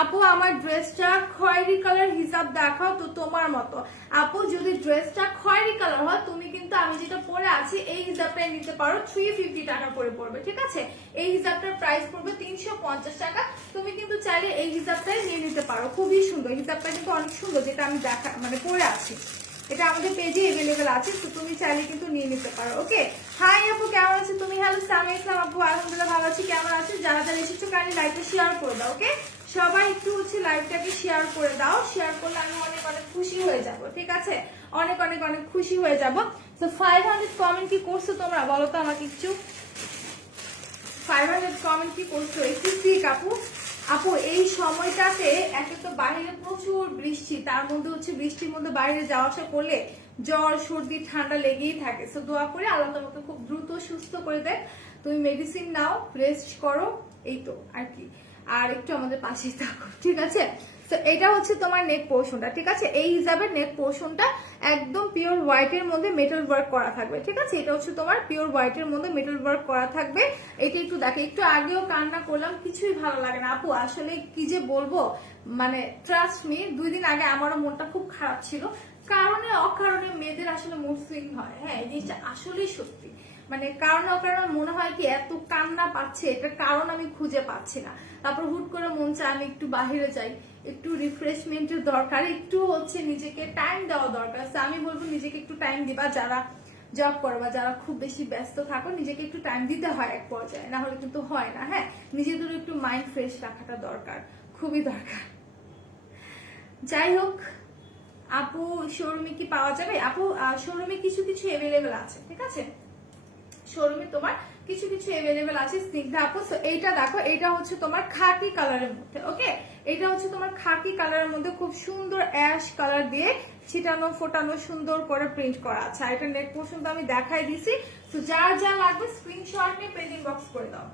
আপু আমার ড্রেসটা খয়েরি কালার, হিসাব দেখাও তো তোমার মতো। আপু যদি ড্রেসটা খয়েরি কালার হয়, তুমি কিন্তু আমি যেটা পরে আছি এই হিসাবটাই নিতে পারো, 350 টাকা করে পড়বে, ঠিক আছে। এই হিসাবটার প্রাইস পড়বে 350 টাকা। তুমি কিন্তু চাইলে এই হিসাবটাই নিয়ে নিতে পারো, খুবই সুন্দর হিসাবটা, কিন্তু অনেক সুন্দর, যেটা আমি দেখা মানে পরে আছি। এটা আমাদের পেজে अवेलेबल আছে, তো তুমি চাইলে কিন্তু নিয়ে নিতে পারো, ওকে। হাই আপু কেমন আছো তুমি? হ্যালো সামিয়া ইসলাম আপু, আলহামদুলিল্লাহ ভালো আছি। কেমন আছো? যারা যারা এসেছো কাইন্ডলি লাইভটা শেয়ার করে দাও, ওকে। সবাই একটু হচ্ছে লাইভটাকে শেয়ার করে দাও, শেয়ার করলে আমি অনেক অনেক খুশি হয়ে যাব, ঠিক আছে। অনেক অনেক অনেক খুশি হয়ে যাব। তো 500 কমেন্ট কি করছো তোমরা বলো তো আমাকে একটু, 500 কমেন্ট কি করছো একটু ঠিক আপু। আপু এই সময়টাতে একে তো বাইরে প্রচুর বৃষ্টি, তার মধ্যে হচ্ছে বৃষ্টির মধ্যে বাইরে যাওয়া আসা করলে জ্বর সর্দি ঠান্ডা লেগেই থাকে। তো দোয়া করে আল্লাহ তোমাকে খুব দ্রুত সুস্থ করে দেয়। তুমি মেডিসিন নাও, রেস্ট করো, এই তো আর কি। আর একটু আমাদের পাশেই থাকো, ঠিক আছে। তো এটা হচ্ছে তোমার নেক পোর্শনটা, ঠিক আছে। এই হিসাবে নেক পোর্শনটা একদম পিওর হোয়াইটের মধ্যে মেটাল ওয়ার্ক করা থাকবে, ঠিক আছে। এটা হচ্ছে তোমার পিওর হোয়াইটের মধ্যে মেটাল ওয়ার্ক করা থাকবে। এটা একটু দেখে, একটু আগেও কান্না করলাম, কিছুই ভালো লাগে না আপু, আসলে কি যে বলবো, মানে ট্রাস্ট মি, 2 দিন আগে আমারও মনটা খুব খারাপ ছিল। কারণে অকারণে মেয়েদের আসলে মুড সুইং হয়, হ্যাঁ এই জিনিসটা আসলেই সত্যি। মানে কারণ অকারণে মনে হয় কি এত কান্না পাচ্ছে, এটার কারণ আমি খুঁজে পাচ্ছি না। তারপর হুট করে মন চায় আমি একটু বাহিরে যাই, একটু রিফ্রেশমেন্টের দরকার, একটু হচ্ছে নিজেকে টাইম দেওয়া দরকার। আমি বলবো নিজেকে একটু টাইম দিবা, যারা জব করো বা যারা খুব বেশি ব্যস্ত থাকো, নিজেকে একটু টাইম দিতে হয় এক পর্যায়ে, না হলে কিন্তু হয় না। হ্যাঁ, নিজেদের একটু মাইন্ড ফ্রেশ রাখাটা দরকার, খুবই দরকার। যাই হোক আপু, শোরুমে কি পাওয়া যাবে? আপু শোরুমে কিছু কিছু अवेलेबल আছে, ঠিক আছে। শোরুমে তোমার কিছু কিছু অ্যাভেলেবেল আছে স্নিগ্ধা আপু। সো এইটা দেখো, এটা হচ্ছে তোমার খাকি কালারের মধ্যে। ওকে, এটা হচ্ছে তোমার খাকি কালারের মধ্যে খুব সুন্দর অ্যাশ কালার দিয়ে ছিটানো ফোটানো সুন্দর করে প্রিন্ট করা আছে। আর এটা নেক পোর্শন তো আমি দেখাই দিছি। তো যার যা লাগবে স্ক্রিনশট নিয়ে পেজ ইনবক্স করে দাও,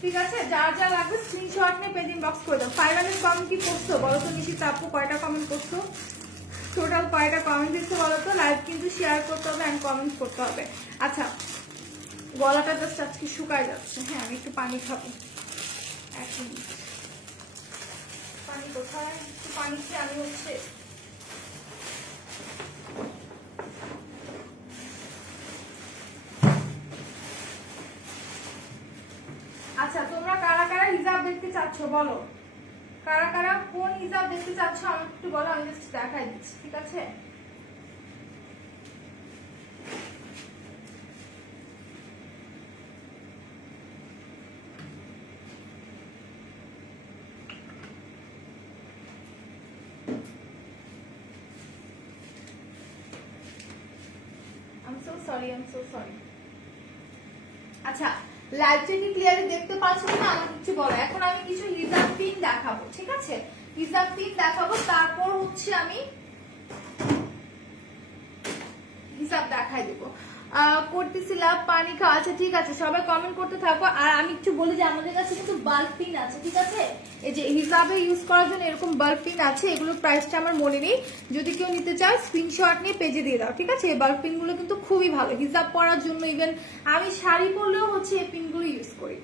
ঠিক আছে? যার যা লাগবে স্ক্রিনশট নিয়ে পেজ ইনবক্স করে দাও। 500 কমেন্ট কি করছো বলো তো নিশিতা আপু? কয়টা কমেন্ট করছো? টোটাল কয়টা কমেন্ট দিচ্ছে বলো তো? লাইভ কিন্তু শেয়ার করতে হবে এন্ড কমেন্ট করতে হবে। আচ্ছা, গলাটা জাস্ট আজকে শুকায় যাচ্ছে। হ্যাঁ, আমি একটু পানি খাবো। এক মিনিট, পানি কোথায়? একটু পানি খেয়ে আমি হচ্ছে আচ্ছা, তোমরা কারা কারা হিজাব দেখতে চাচ্ছ বলো? কারা কারা কোন হিজাব দেখতে চাচ্ছ আমি একটু বলো, আমি জাস্ট দেখাই দিচ্ছি, ঠিক আছে? I'm so sorry. আচ্ছা, লাইভটা কি ক্লিয়ারলি দেখতে পাচ্ছ না আমাকে কিছু বলো। এখন আমি কিছু হিজাব পিন দেখাবো, ঠিক আছে? হিজাব পিন দেখাবো, তারপর হচ্ছে আমি হিসাব দেখাই দেবো। করতেছিলাম পানি খাওয়া। আচ্ছা ঠিক আছে, সবাই কমেন্ট করতে থাকো। আর আমি একটু বলি যে আমাদের কাছে কিন্তু বাল্ব পিন আছে, ঠিক আছে? এই যে হিসাবে ইউজ করার জন্য এরকম বাল্ব পিন আছে। এগুলোর প্রাইসটা আমার মনে নেই, যদি কেউ নিতে চায় স্ক্রিনশট নিয়ে পেজে দিয়ে দাও, ঠিক আছে? এই বাল্ব পিনগুলো কিন্তু খুবই ভালো হিসাব পরার জন্য। ইভেন আমি শাড়ি পরলেও হচ্ছে এই পিনগুলো ইউজ করি,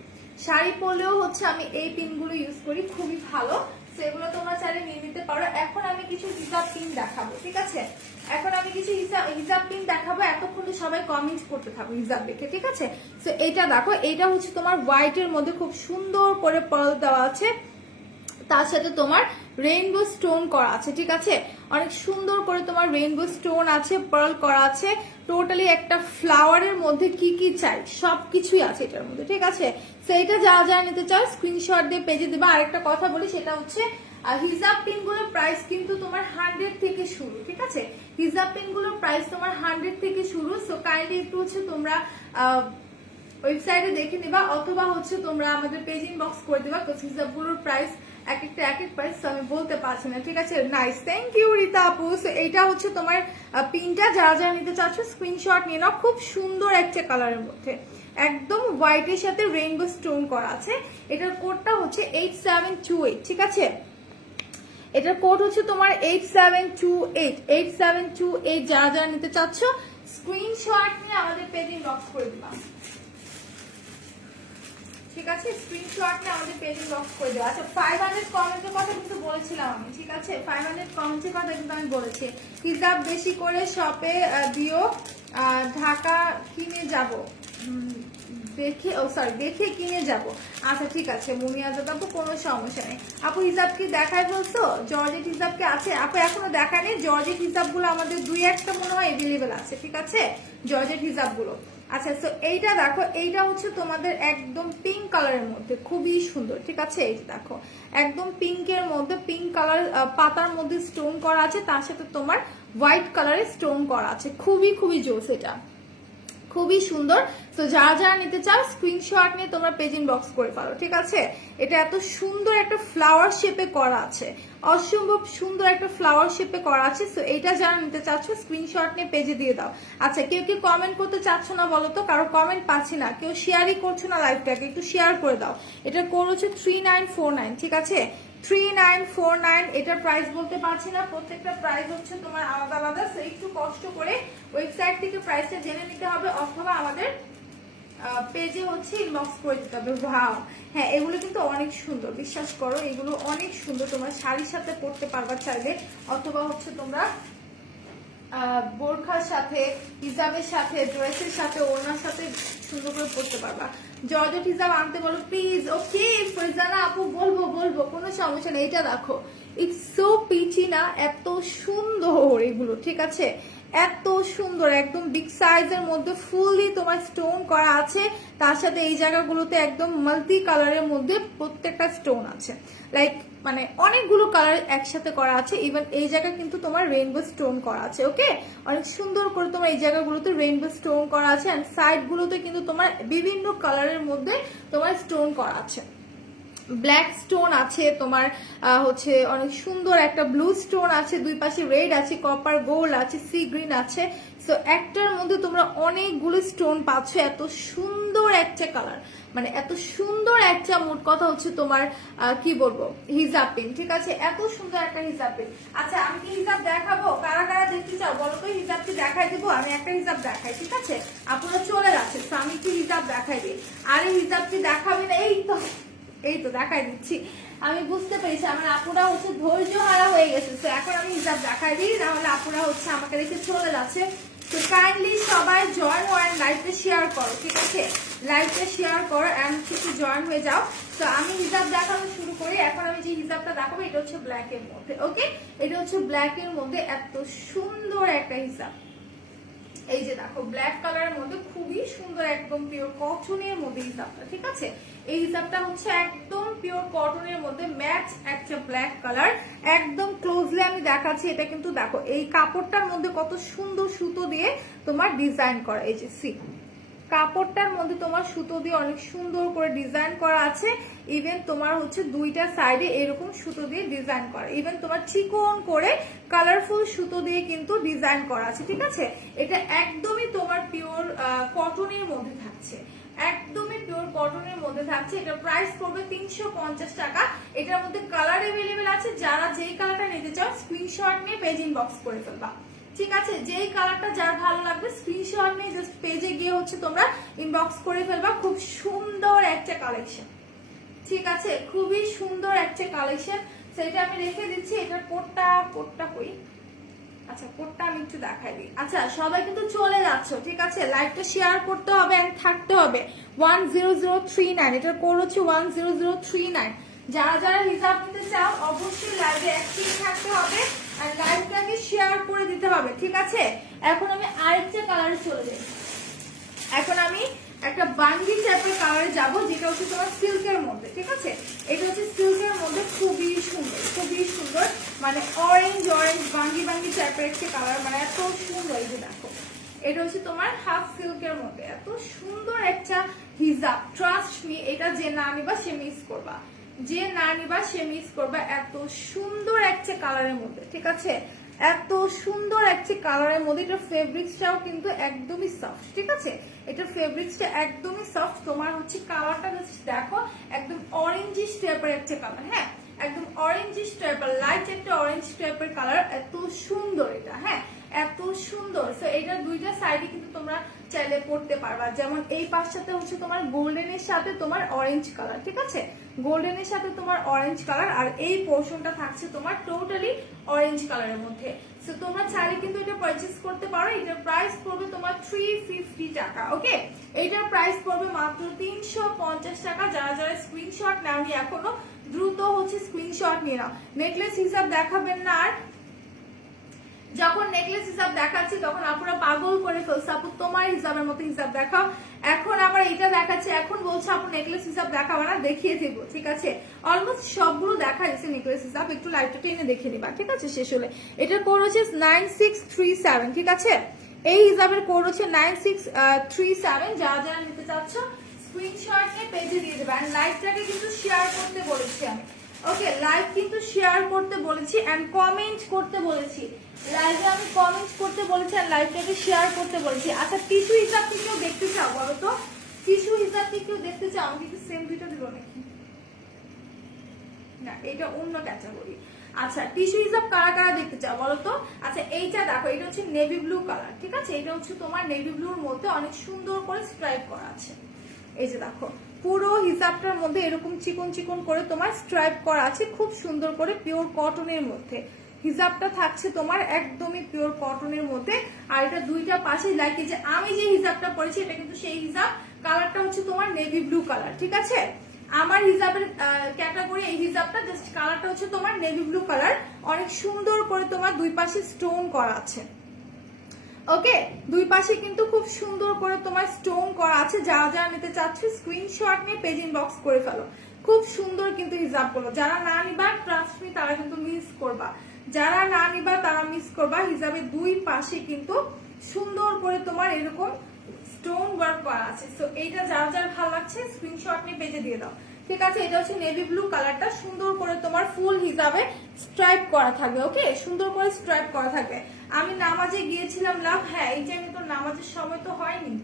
শাড়ি পরলেও হচ্ছে আমি এই পিনগুলো ইউজ করি, খুবই ভালো। সেগুলো তোমরা চাইলে নিয়ে নিতে পারো। এখন আমি কিছু হিসাব পিন দেখাবো, ঠিক আছে? এখন আমি কিছু হিসাব পিন দেখাবো, এতক্ষণ সবাই কমেন্ট করতে থাকো হিসাব দেখে, ঠিক আছে? তো এইটা দেখো, এইটা হচ্ছে তোমার হোয়াইটের মধ্যে খুব সুন্দর করে পার্ল দেওয়া আছে, তার সাথে তোমার রেইনবো স্টোন করা আছে, ঠিক আছে? অনেক সুন্দর করে তোমার রেইনবো স্টোন আছে, পার্ল করা আছে। টোটালি একটা ফ্লাওয়ারের মধ্যে কি কি চাই সবকিছুই আছে এটার মধ্যে, ঠিক আছে? সেইটা যা যা নিতে চাও স্ক্রিনশট দিয়ে পেজে দেবা। আরেকটা কথা বলি, সেটা হচ্ছে হিজাব পিন গুলোর প্রাইস কিন্তু তোমার 100 থেকে শুরু, ঠিক আছে? হিজাব পিন গুলোর প্রাইস তোমার 100 থেকে শুরু। সো কাইন্ডলি একটু হচ্ছে তোমরা ওয়েবসাইটে দেখে নিবা, অথবা হচ্ছে তোমরা আমাদের পেজ ইনবক্স করে দিবা। হিজাব গুলোর প্রাইস এক একটা এক এক প্রাইস আমি বলতে পারছি না, ঠিক আছে? নাইস, থ্যাংক ইউ রীতা আপু। এইটা হচ্ছে তোমার পিনটা, যারা যারা নিতে চাচ্ছ স্ক্রিনশট নিয়ে নাও। খুব সুন্দর একটা কালারের মধ্যে একদম হোয়াইটের সাথে রেইনবো স্টোন করা আছে। এটার কোডটা হচ্ছে 8728, ঠিক আছে? এটার কোড হচ্ছে তোমার 8728। যারা যারা নিতে চাচ্ছ স্ক্রিনশট নিয়ে আমাদের পেজ ইনবক্স করে দিবা, ঠিক আছে? স্ক্রিনশট নিয়ে আমাদের পেজ ইনবক্স করে দেওয়া। আচ্ছা, 500 কমেন্টের কথা কিন্তু বলেছিলাম আমি, ঠিক আছে? 500 কমেন্টের কথা কিন্তু আমি বলেছি। হিসাব বেশি করে শপে দিও, ঢাকা কিনে যাব, দেখে দেখে কিনে যাব। আচ্ছা ঠিক আছে মুমিয়াজা আপু, কোনো সমস্যা নেই। আপু হিসাব কি দেখায় বলছো? জর্জেট হিসাব কি আছে আপু? এখনো দেখায়নি। জর্জেট হিসাবগুলো আমাদের 2-1টা মনে হয় এভেলেবেল আছে, ঠিক আছে? জর্জেট হিসাবগুলো। আচ্ছা, তো এইটা দেখো, এইটা হচ্ছে তোমাদের একদম পিঙ্ক কালারের মধ্যে, খুবই সুন্দর, ঠিক আছে? এই যে দেখো, একদম পিঙ্কের মধ্যে, পিঙ্ক কালার পাতার মধ্যে স্টোন করা আছে, তার সাথে তোমার হোয়াইট কালারের স্টোন করা আছে। খুবই খুবই জোস, এটা খুবই সুন্দর। তো যারা যারা নিতে চাও স্ক্রিনশট নিয়ে তোমরা পেজ ইনবক্স করে পারো, ঠিক আছে? এটা এত সুন্দর একটা ফ্লাওয়ার শেপে করা আছে, অসম্ভব সুন্দর একটা ফ্লাওয়ার শেপে করা আছে। সো এইটা যারা নিতে চাচ্ছ স্ক্রিনশট নিয়ে পেজে দিয়ে দাও। আচ্ছা, কেউ কেউ কমেন্ট করতে চাচ্ছ না বলো তো? কারো কমেন্ট পাচ্ছি না, কেউ শেয়ারই করছো না লাইভটাকে, একটু শেয়ার করে দাও। এটার কোড হচ্ছে 3949, ঠিক আছে? 3949। এটার প্রাইস বলতে পারছি না, প্রত্যেকটা প্রাইস হচ্ছে তোমার আলাদা আলাদা। সো একটু কষ্ট করে ওয়েবসাইট থেকে প্রাইসটা জেনে নিতে হবে, অথবা আমাদের পেজে হচ্ছে ইনবক্স করে দিতে হবে। ভাও হ্যাঁ, এগুলো কিন্তু অনেক সুন্দর, বিশ্বাস করো এগুলো অনেক সুন্দর। তোমরা শাড়ির সাথে পরতে পারবা চাইলে, অথবা হচ্ছে তোমরা বোরখার সাথে, হিজাবের সাথে, ড্রেসের সাথে, ওড়নার সাথে সুন্দর করে পরতে পারবা। জর্জেট হিজাব আনতে বলো প্লিজ। ওকে ফরিজানা আপু, বলবো বলবো, কোনো সমস্যা নেই। এটা দেখো, ইটস সো পিচি না, এত সুন্দর এগুলো, ঠিক আছে? এত সুন্দর, একদম বিগ সাইজের মধ্যে ফুললি তোমার স্টোন করা আছে, তার সাথে এই জায়গাগুলোতে একদম মাল্টি কালারের মধ্যে প্রত্যেকটা স্টোন আছে। লাইক মানে অনেকগুলো কালার একসাথে করা আছে। ইভেন এই জায়গায় কিন্তু তোমার রেইনবো স্টোন করা আছে। ওকে, অনেক সুন্দর করে তোমার এই জায়গাগুলোতে রেইনবো স্টোন করা আছে, এন্ড সাইড গুলোতে কিন্তু তোমার বিভিন্ন কালারের মধ্যে তোমার স্টোন করা আছে। ব্ল্যাক স্টোন আছে তোমার, হচ্ছে অনেক সুন্দর একটা ব্লু স্টোন আছে, দুই পাশে রেড আছে, কপার গোল্ড আছে, সি গ্রিন আছে। সো একটার মধ্যে তোমরা অনেকগুলো স্টোন পাচ্ছ। এত সুন্দর একটা কালার, মানে এত সুন্দর একটা, মোট কথা হচ্ছে তোমার কি বলবো, হিজাব পিন। ঠিক আছে, এত সুন্দর একটা হিজাব পিন। আচ্ছা, আমি কি হিজাব দেখাবো? কারা কারা দেখতে চাও বলো তো? হিজাবটি দেখাই দেবো, আমি একটা হিজাব দেখাই। ঠিক আছে, আপনারা চলে যাচ্ছে, তো আমি কি হিজাব দেখাই দিই। আরে হিজাবটি দেখাবে না, এই তো দেখাই দিচ্ছি। আমি বুঝতে পেরেছি আমার আপুরা হচ্ছে ধৈর্য হারা হয়ে গেছে। তো এখন আমি হিসাব দেখাই দিই, নাহলে আপুরা হচ্ছে আমাকে দেখে চলে যাচ্ছে। তো কাইন্ডলি সবাই জয়েন হয়ে লাইভে শেয়ার করো। ঠিক আছে, লাইভে শেয়ার করো এন্ড কিছু জয়েন হয়ে যাও। তো আমি হিসাব দেখানো শুরু করি। এখন আমি যে হিসাবটা দেখাবো এটা হচ্ছে ব্ল্যাক এর মধ্যে। ওকে, এটা হচ্ছে ব্ল্যাক এর মধ্যে এত সুন্দর একটা হিসাব। এই যে দেখো, ব্ল্যাক কালারের মধ্যে খুবই সুন্দর, একদম পিওর কটনের মধ্যে হিসাবটা। ঠিক আছে, এই হিসাবটা হচ্ছে একদম পিওর কটনের মধ্যে ম্যাচ একটা ব্ল্যাক কালার। একদম ক্লোজলি আমি দেখাচ্ছি। এটা কিন্তু দেখো এই কাপড়টার মধ্যে কত সুন্দর সুতো দিয়ে তোমার ডিজাইন করা। এই যে সি, কাপড়টার মধ্যে তোমার সুতো দিয়ে অনেক সুন্দর করে ডিজাইন করা আছে। ইভেন তোমার হচ্ছে দুইটা সাইডে এরকম সুতো দিয়ে ডিজাইন করা, ইভেন তোমার চিকন করে কালারফুল সুতো দিয়ে কিন্তু ডিজাইন করা আছে। ঠিক আছে, এটা একদমই তোমার পিওর কটনের মধ্যে থাকছে, একদমই পিওর কটনের মধ্যে থাকছে। এটা প্রাইস পড়বে 350 টাকা। এটার মধ্যে কালার অ্যাভেলেবেল আছে, যারা যেই কালারটা নিতে চাও স্ক্রিনশট নিয়ে পেজ ইনবক্স করে ফেলবা। ঠিক আছে, যেই কালারটা যার ভালো লাগবে স্ক্রিনশট নিয়ে জাস্ট পেজে গিয়ে হচ্ছে তোমরা ইনবক্স করে ফেলবা। খুব সুন্দর একটা কালেকশন। ঠিক আছে, খুবই সুন্দর একটা কালেকশন। সেটা আমি রেখে দিচ্ছি। এটার কোডটা কই? আচ্ছা, কোডটা আমি একটু দেখাই দিই। আচ্ছা, সবাই কিন্তু চলে যাচ্ছ। ঠিক আছে, লাইভটা শেয়ার করতে হবে এন্ড থাকতে হবে 10039। এটার কোড হচ্ছে 10039। যারা যারা হিসাব নিতে চাও অবশ্যই লাইভে অ্যাক্টিভ থাকতে হবে আর লাইভটাকে শেয়ার করে দিতে হবে। ঠিক আছে, এখন আমি আরেকটা কালারে চলে যাই। এখন আমি একটা বাঙ্গি টাইপের কালারে যাব, যেটা হচ্ছে তোমার সিল্কের মধ্যে। ঠিক আছে, এটা হচ্ছে সিল্কের মধ্যে খুবই সুন্দর, খুবই সুন্দর, মানে অরেঞ্জ বাঙ্গি টাইপের একটা কালার, মানে এত সুন্দর। এই যে দেখো, এটা হচ্ছে তোমার হাফ সিল্কের মধ্যে এত সুন্দর একটা হিজাব। ট্রাস্ট মি, এটা যে না নিবা সে মিস করবা, যে না নিবা সে মিস করবা। এত সুন্দর একটা কালারের মধ্যে। ঠিক আছে, এত সুন্দর একটা কালারের মধ্যে। এটা ফেব্রিক্সটাও কিন্তু একদমই সফট। ঠিক আছে, এটা ফেব্রিক্সটা একদমই সফট। তোমার হচ্ছে কালারটা দেখো, একদম অরেঞ্জিশ টাইপের একটা কালার। হ্যাঁ, একদম অরেঞ্জিশ টাইপের, লাইট একটা অরেঞ্জ টাইপের কালার। এত সুন্দর এটা, হ্যাঁ এত সুন্দর। তো এটা দুইটা সাইডে কিন্তু তোমরা চাইলে পড়তে পারবা। যেমন এই পাশটাতে হচ্ছে তোমার গোল্ডেনের সাথে তোমার অরেঞ্জ কালার। ঠিক আছে, গোল্ডেনের সাথে তোমার অরেঞ্জ কালার, আর এই পোর্শনটা থাকছে তোমার টোটালি অরেঞ্জ কালারের মধ্যে। সো তোমরা চাইলে কিন্তু এটা পারচেজ করতে পারো। এটার প্রাইস পড়বে তোমার 350 টাকা। ওকে, এটার প্রাইস পড়বে মাত্র 350 টাকা। যারা যারা স্ক্রিনশট নাওনি এখনো, দ্রুত হচ্ছে স্ক্রিনশট নিয়ে নাও। নেকলেস হিসাব দেখাবেন না, আর যখন নেকলেস হিসাব দেখাচ্ছি তখন আপনারা পাগল করে ফেলছে, আপু তোমার হিসাবের মতো হিসাব দেখাও। এখন আবার এটা দেখাচ্ছে, এখন বলছে আপু নেকলেস হিসাব দেখাবো না, দেখিয়ে দেবো। ঠিক আছে, অলমোস্ট সবগুলো দেখা যাচ্ছে নেকলেস হিসাব। একটু লাইটটা টেনে দেখে নিবা। ঠিক আছে, শেষ হলে এটার কোড হচ্ছে 9637। ঠিক আছে, এই হিসাবের কোড হচ্ছে 9637। যারা যারা নিতে চাচ্ছ স্ক্রিনশট নিয়ে পেজে দিয়ে দেবে। এন্ড লাইভটাকে কিন্তু শেয়ার করতে বলেছি আমি। ওকে, লাইভ কিন্তু শেয়ার করতে বলেছি এন্ড কমেন্ট করতে বলেছি। লাইভে আমি কমেন্ট করতে বলেছি আর লাইভটাকে শেয়ার করতে বলেছি। আচ্ছা, টিস্যু হিসাব কি কেউ দেখতে চাও বলো তো? টিস্যু হিসাব কি কেউ দেখতে চাও? আমাকে কি সেম দুইটা দিল নাকি? না, এটা অন্য ক্যাটাগরি। আচ্ছা, টিস্যু হিসাব কারা কারা দেখতে চাও বলো তো? আচ্ছা, এইটা দেখো, এটা হচ্ছে নেভি ব্লু কালার। ঠিক আছে, এটা হচ্ছে তোমার নেভি ব্লুর মধ্যে অনেক সুন্দর করে স্ট্রাইপ করা আছে। এই যে দেখো, পুরো হিসাবটার মধ্যে এরকম চিকন চিকন করে তোমার স্ট্রাইপ করা আছে, খুব সুন্দর করে পিওর কটনের মধ্যে। হিজাবটা থাকছে তোমার একদমই পিওর কটনের মধ্যে। আর এটা দুইটা পাশে লাইক, যে আমি যে হিজাবটা পরেছি এটা কিন্তু সেই হিজাব। কালারটা হচ্ছে তোমার নেভি ব্লু কালার। ঠিক আছে, আমার হিজাবের ক্যাটাগরি এই হিজাবটা, জাস্ট কালারটা হচ্ছে তোমার নেভি ব্লু কালার। অনেক সুন্দর করে তোমার দুই পাশে স্টোন করা আছে। ওকে, দুই পাশে কিন্তু খুব সুন্দর করে তোমার স্টোন করা আছে। যারা যারা নিতে চাচ্ছে স্ক্রিনশট নিয়ে পেজ ইনবক্স করে ফেলো। খুব সুন্দর কিন্তু হিজাব গুলো, যারা না নিবা ট্রাস্ট মি তারা কিন্তু মিস করবা, যারা না নিবা তারা মিস করবা। হিজাবের দুই পাশে কিন্তু সুন্দর করে তোমার এরকম স্টোন ওয়ার্ক করা আছে। সো এইটা যার যার ভালো লাগছে স্ক্রিনশট নিয়ে পেজে দিয়ে দাও, ঠিক আছে। এটা হচ্ছে নেভি ব্লু কালারটা, সুন্দর করে তোমার ফুল হিসাবে স্ট্রাইপ করা থাকবে। ওকে, সুন্দর করে স্ট্রাইপ করা থাকবে। আমি নামাজে গিয়েছিলাম লাভ, হ্যাঁ এই টাইমে তো নামাজের সময় তো হয়নি,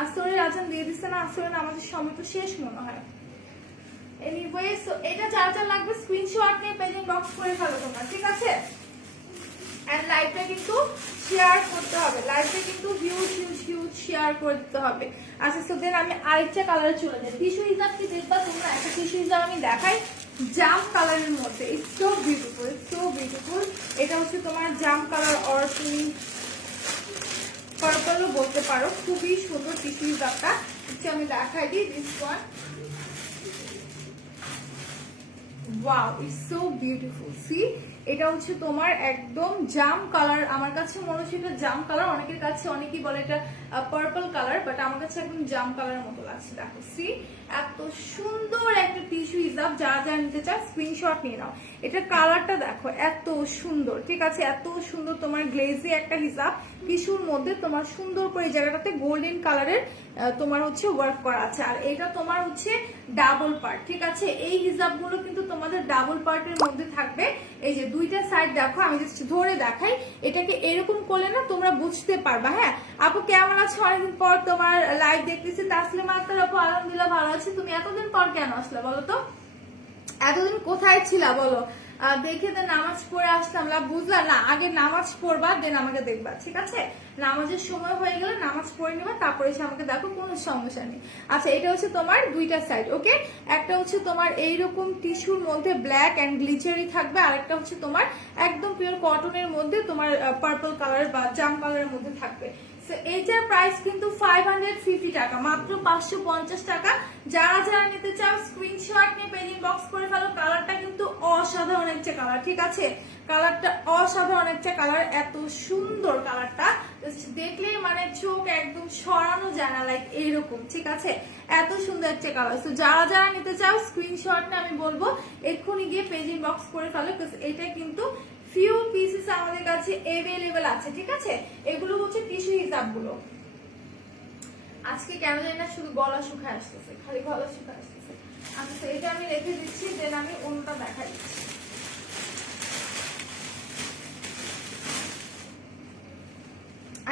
আসরের আজান দিয়ে দিচ্ছে না, আসরের নামাজের সময় তো শেষ মনে হয়। এনিওয়ে, সো এটা যার যার লাগবে স্ক্রিনশট নিয়ে পেজ ইনবক্স করে ফেলো তোমরা, ঠিক আছে। এন্ড লাইভটা কিন্তু শেয়ার করতে হবে, লাইভটা কিন্তু হিউজ হিউজ হিউজ শেয়ার করে দিতে হবে। আচ্ছা, সো দেন আমি আরেকটা কালারে চলে যাই। টিস্যু হিজাব কি দেখবা তোমরা? একটা টিস্যু হিজাব আমি দেখাই জাম কালারের মধ্যে, it's so beautiful, it's so beautiful. এটা হচ্ছে তোমার জাম কালার, অর তুমি পার্পলও বলতে পারো। খুবই সুন্দর টিস্যু হিজাবটা, হচ্ছে আমি দেখাই দিই। This one, wow, it's so beautiful. See, এটা হচ্ছে তোমার একদম জাম কালার। আমার কাছে মনে হচ্ছে এটা জাম কালার, অনেকের কাছে অনেকেই বলে এটা পার্পল কালার, বাট আমার কাছে একদম জাম কালারের মতো লাগছে। দেখো, সি, এত সুন্দর একটা টিস্যু হিজাব, যারা যারা নিতে চাও স্ক্রিনশট নিয়ে নাও। এটা কালারটা দেখো এত সুন্দর, ঠিক আছে, এত সুন্দর তোমার গ্লেজি একটা হিজাব টিস্যুর মধ্যে, তোমার সুন্দর করে জায়গাটাতে গোল্ডেন কালারের তোমার হচ্ছে ওয়ার্ক করা আছে। আর এটা তোমার হচ্ছে ডাবল পার্ট, ঠিক আছে। এই হিজাবগুলো কিন্তু তোমাদের ডাবল পার্টের মধ্যে থাকবে। এই যে দুইটা সাইড দেখো, আমি জাস্ট ধরে দেখাই, এটাকে এরকম করলে না তোমরা বুঝতে পারবা। হ্যাঁ আপু কেমন আছো? অনেকদিন পর তোমার লাইভ দেখতেছি। তাসলিমা আক্তার আপু, আলহামদুলিল্লাহ ভালো আছি। তুমি এতদিন পর কেন আসলে বলো তো? এতদিন কোথায় ছিলা বলো? দেখে তো নামাজ পড়ে আসলাম, বুঝলা না? আগে নামাজ পড়বা, দেন আমাকে দেখবা, ঠিক আছে। নামাজের সময় হয়ে গেলে নামাজ পড়ে নিবা, তারপরে এসে আমাকে দেখো, কোনো সমস্যা নেই। আচ্ছা, এটা হচ্ছে তোমার দুইটা সাইড। ওকে, একটা হচ্ছে তোমার এইরকম টিস্যুর মধ্যে ব্ল্যাক এন্ড গ্লিচারি থাকবে, আরেকটা হচ্ছে তোমার একদম পিওর কটনের মধ্যে তোমার পার্পল কালার বা জাম কালারের মধ্যে থাকবে। এইটার প্রাইস কিন্তু 550 টাকা, মাত্র 550 টাকা। যারা যারা নিতে চাও স্ক্রিনশট নিয়ে পেজ ইনবক্স করে ফেলো। কালারটা কিন্তু অসাধারণ একটা কালার, ঠিক আছে। কালারটা অসাধারণ একটা কালার, এত সুন্দর কালারটা, দেখলেই মানে চোখ একদম সরানো যায় না, লাইক এইরকম, ঠিক আছে। এত সুন্দর একটা কালার। তো যারা যারা নিতে চাও স্ক্রিনশট নিয়ে আমি বলবো এক্ষুনি গিয়ে পেজ ইনবক্স করে ফেলো, এটা কিন্তু ফিউ পিসেস আমাদের কাছে अवेलेबल আছে, ঠিক আছে। এগুলো হচ্ছে টিস্যু হিজাব গুলো। আজকে কেন জানি না শুধু গলা শুকায় আসতেছে, খালি গলা শুকায় আসতেছে। আচ্ছা, এটা আমি রেখে দিচ্ছি, দেন আমি অন্যটা দেখাই দিচ্ছি।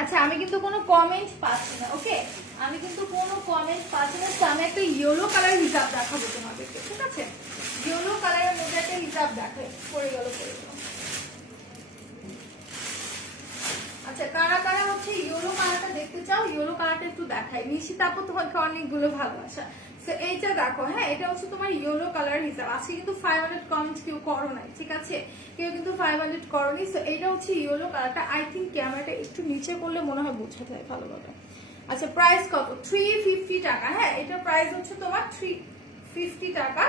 আচ্ছা, আমি কিন্তু কোনো কমেন্ট পাচ্ছি না। ওকে, আমি কিন্তু কোনো কমেন্ট পাচ্ছি না। আমি একটা ইয়েলো কালার হিজাব দেখাবো তোমাদেরকে, ঠিক আছে। ইয়েলো কালারের মধ্যে একটা হিজাব দেখাই, পরে গেল। আচ্ছা, কারা কারা হচ্ছে ইয়েলো কালারটা দেখতে চাও? ইয়েলো কালারটা একটু দেখাই। নিশিতা আপু, তোমাকে অনেকগুলো ভালোবাসা। এইটা দেখো, হ্যাঁ এটা হচ্ছে তোমার ইয়েলো কালার হিসাব। আজকে কিন্তু 500 কমেন্ট কেউ করো নাই, ঠিক আছে, কেউ কিন্তু 500 করোনি। এটা হচ্ছে ইয়েলো কালারটা। আই থিঙ্ক ক্যামেরাটা একটু নিচে করলে মনে হয় বোঝা যায় ভালোভাবে। আচ্ছা, প্রাইস কত? 350 টাকা। হ্যাঁ, এটা প্রাইস হচ্ছে তোমার 350 টাকা।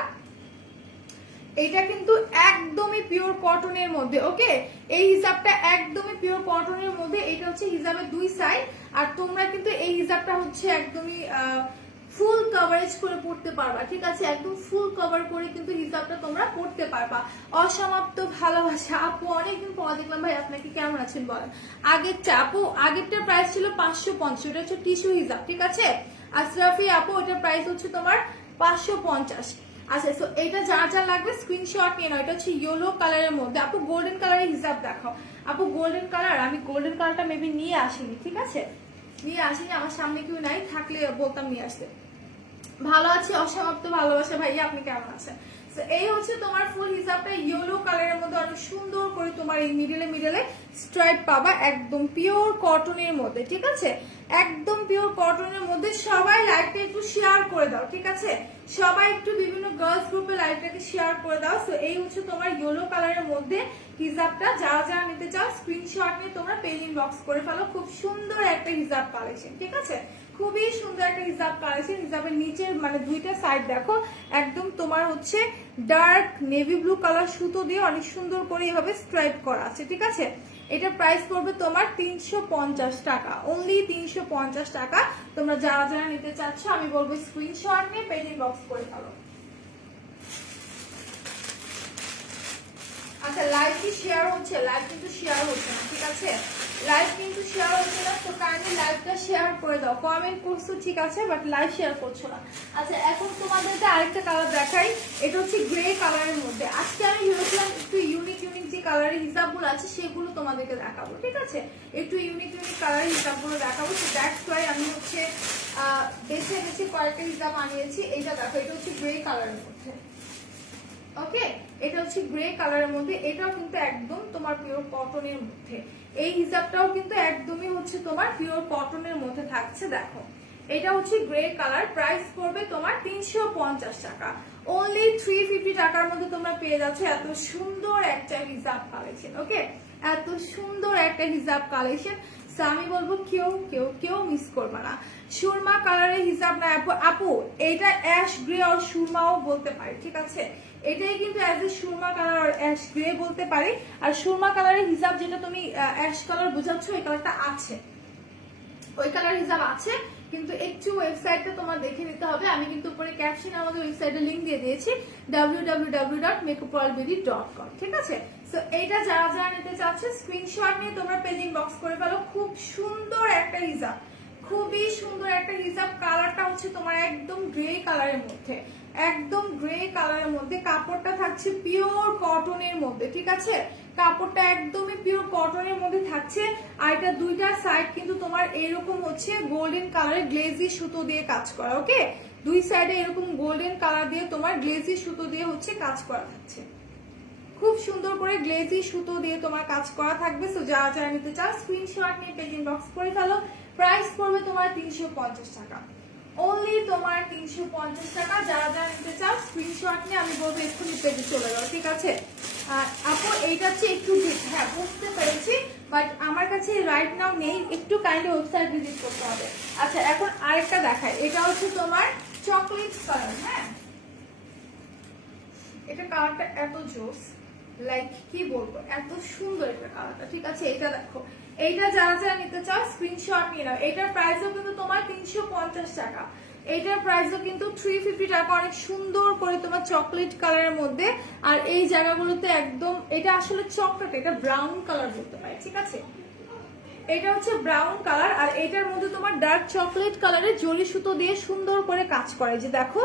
এটা কিন্তু একদমই পিওর কটনের মধ্যে। ওকে, এই হিজাবটা একদমই পিওর কটনের মধ্যে। এটা হচ্ছে হিজাবের দুই সাইড। আর তোমরা কিন্তু এই হিজাবটা হচ্ছে একদমই ফুল কভারেজ করে পড়তে পারবা, ঠিক আছে। একদম ফুল কভার করে কিন্তু হিজাবটা তোমরা পড়তে পারবা। অসমাপ্ত ভালোবাসা আপু, অনেকদিন পর দেখলাম ভাই, আপনাকে কেমন আছেন বলেন। আপু আগেরটার প্রাইস ছিল 550, এটা হচ্ছে টিস্যু হিজাব, ঠিক আছে। আশরাফি আপু, এটার প্রাইস হচ্ছে তোমার 550। আচ্ছা, তো এটা যার যা লাগবে স্ক্রিনশট নিয়ে নাও। এটা হচ্ছে ইয়েলো কালারের মধ্যে। আপু গোল্ডেন কালারের হিজাব দেখাও। আপু গোল্ডেন কালার, আমি গোল্ডেন কালারটা মেবি নিয়ে আসিনি, ঠিক আছে, নিয়ে আসিনি। আমার সামনে কেউ নাই, থাকলে বলতাম নিয়ে আসতে। ভালো আছি, অসমাপ্ত ভালোবাসা ভাইয়া, আপনি কেমন আছেন? এই হচ্ছে তোমার ফুল হিসাবটা ইয়েলো কালারের মধ্যে, অনেক সুন্দর করে তোমার এই মিডলে মিডলে স্ট্রাইপ পাবা, একদম পিওর কটনের মধ্যে, ঠিক আছে। একদম পিওর কটনের মধ্যে। সবাই লাইভটা একটু শেয়ার করে দাও, ঠিক আছে। সবাই একটু বিভিন্ন গার্লস গ্রুপে লাইভটাকে শেয়ার করে দাও। সো এই হচ্ছে তোমার ইয়েলো কালারের মধ্যে হিজাবটা। যারা যারা নিতে চাও স্ক্রিনশট নিয়ে তোমরা পেজ ইনবক্স করে ফেলো। খুব সুন্দর একটা হিজাব কালেকশন, ঠিক আছে। খুবই সুন্দর একটা হিজাব কালেকশন। হিজাবের নিচের মানে দুইটা সাইড দেখো, একদম তোমার হচ্ছে ডার্ক নেভি ব্লু কালার সুতো দিয়ে অনেক সুন্দর করে এভাবে স্ট্রাইপ করা আছে, ঠিক আছে। এটা প্রাইস পড়বে তোমার 350 টাকা, অনলি 350 টাকা। তোমরা যারা যারা নিতে চাচ্ছ আমি বলবো স্ক্রিনশট নিয়ে পেজ ইনবক্স করে ফেলো। আচ্ছা লাইভ কি শেয়ার হচ্ছে? লাইভ কিন্তু শেয়ার হচ্ছে না, ঠিক আছে? লাইভ কিন্তু শেয়ার হচ্ছে না, তো কাইন্ডলি লাইভটা শেয়ার করে দাও। কমেন্ট করছো ঠিক আছে, বাট লাইভ শেয়ার করছো না। আচ্ছা এখন তোমাদেরকে আরেকটা কালার দেখাই, এটা হচ্ছে গ্রে কালারের মধ্যে। আজকে আমি ভেবেছিলাম একটু ইউনিক ইউনিক যে কালারের হিসাবগুলো আছে সেগুলো তোমাদেরকে দেখাবো, ঠিক আছে? একটু ইউনিক ইউনিক কালারের হিসাবগুলো দেখাবো, তো দ্যাটস ওয়াই আমি হচ্ছে বেছে বেছে কয়েকটা হিসাব আনিয়েছি। এইটা দেখো, এটা হচ্ছে গ্রে কালারের মধ্যে। ওকে, এটা হচ্ছে গ্রে কালারের মধ্যে, এটাও কিন্তু একদম তোমার পিওর কটনের মধ্যে। এই হিসাবটাও কিন্তু একদমই হচ্ছে তোমার পিওর কটনের মধ্যে থাকছে। দেখো এটা হচ্ছে গ্রে কালার, প্রাইস পড়বে তোমার 350 টাকা। অনলি 350 টাকার মধ্যে তোমরা পেয়ে যাচ্ছ এত সুন্দর একটা হিজাব কালেকশন। ওকে, এত সুন্দর একটা হিজাব কালেকশন, আমি বলবো কেউ কেউ কেউ মিস করবে না। সুরমা কালারের হিসাব না আপু, এটা অ্যাশ গ্রে আর সুরমাও বলতে পারি, ঠিক আছে? এটাই কিন্তু অ্যাজ এ সুরমা কালার আর অ্যাশ গ্রে বলতে পারি। আর সুরমা কালারের হিসাব যেটা তুমি অ্যাশ কালার বোঝাচ্ছ, ওই কালারটা আছে, ওই কালার হিসাব আছে, কিন্তু একটু ওয়েবসাইটটা তোমার দেখে নিতে হবে। আমি কিন্তু উপরে ক্যাপশনে আমাদের ওয়েবসাইটের লিংক দিয়ে দিয়েছি www.makeupralbedi.com, ঠিক আছে? সো এইটা যারা যারা নিতে চাচ্ছে স্ক্রিনশট নিয়ে তোমরা পেজ ইনবক্স করে ফেলো। খুব সুন্দর একটা হিজাব, খুবই সুন্দর একটা হিজাব। কালারটা হচ্ছে তোমার একদম গ্রে কালারের মধ্যে, একদম গ্রে কালারের মধ্যে। কাপড়টা থাকছে পিওর কটনের মধ্যে, ঠিক আছে? কাপড়টা একদমই পিওর কটনের মধ্যে থাকছে। আর এটা দুইটা সাইড কিন্তু তোমার এরকম হচ্ছে গোল্ডেন কালারের গ্লেজি সুতো দিয়ে কাজ করা। ওকে, দুই সাইডে এরকম গোল্ডেন কালার দিয়ে তোমার গ্লেজি সুতো দিয়ে হচ্ছে কাজ করা থাকছে। খুব সুন্দর করে গ্লেজি সুতো দিয়ে তোমার কাজ করা থাকবে। সো যারা যারা নিতে চাও স্ক্রিনশট নিয়ে পেজ ইনবক্স করে ফেলো। প্রাইস পড়বে তোমার 350 টাকা, অনলি তোমার 350 টাকা। যারা যারা নিতে চাও স্ক্রিনশট নিয়ে আমি বলবো এক্ষুনি পেজে চলে যাও, ঠিক আছে? আপু এইটা হচ্ছে একটু হ্যাঁ বুঝতে পেরেছি, বাট আমার কাছে রাইট নাও নেই, একটু কাইন্ডলি ওয়েবসাইট ভিজিট করতে হবে। আচ্ছা এখন আরেকটা দেখায়, এটা হচ্ছে তোমার চকলেট কালার। হ্যাঁ, এটা কালারটা এত জোস, লাইক কি বলবো, এত সুন্দর এটা কালারটা, ঠিক আছে? এটা দেখো, এইটা যারা যারা নিতে চাও স্ক্রিনশট নিয়ে নাও। এটার প্রাইসও কিন্তু তোমার 350 টাকা, এইটার প্রাইসও কিন্তু 350 টাকা। অনেক সুন্দর করে তোমার চকলেট কালারের মধ্যে, আর এই জায়গাগুলোতে একদম এটা আসলে চকলেট, এটা ব্রাউন কালার বলতে পারি, ঠিক আছে? এটা হচ্ছে ব্রাউন কালার, আর এটার মধ্যে তোমার ডার্ক চকলেট কালারের জরি সুতো দিয়ে সুন্দর করে কাজ করে। যে দেখো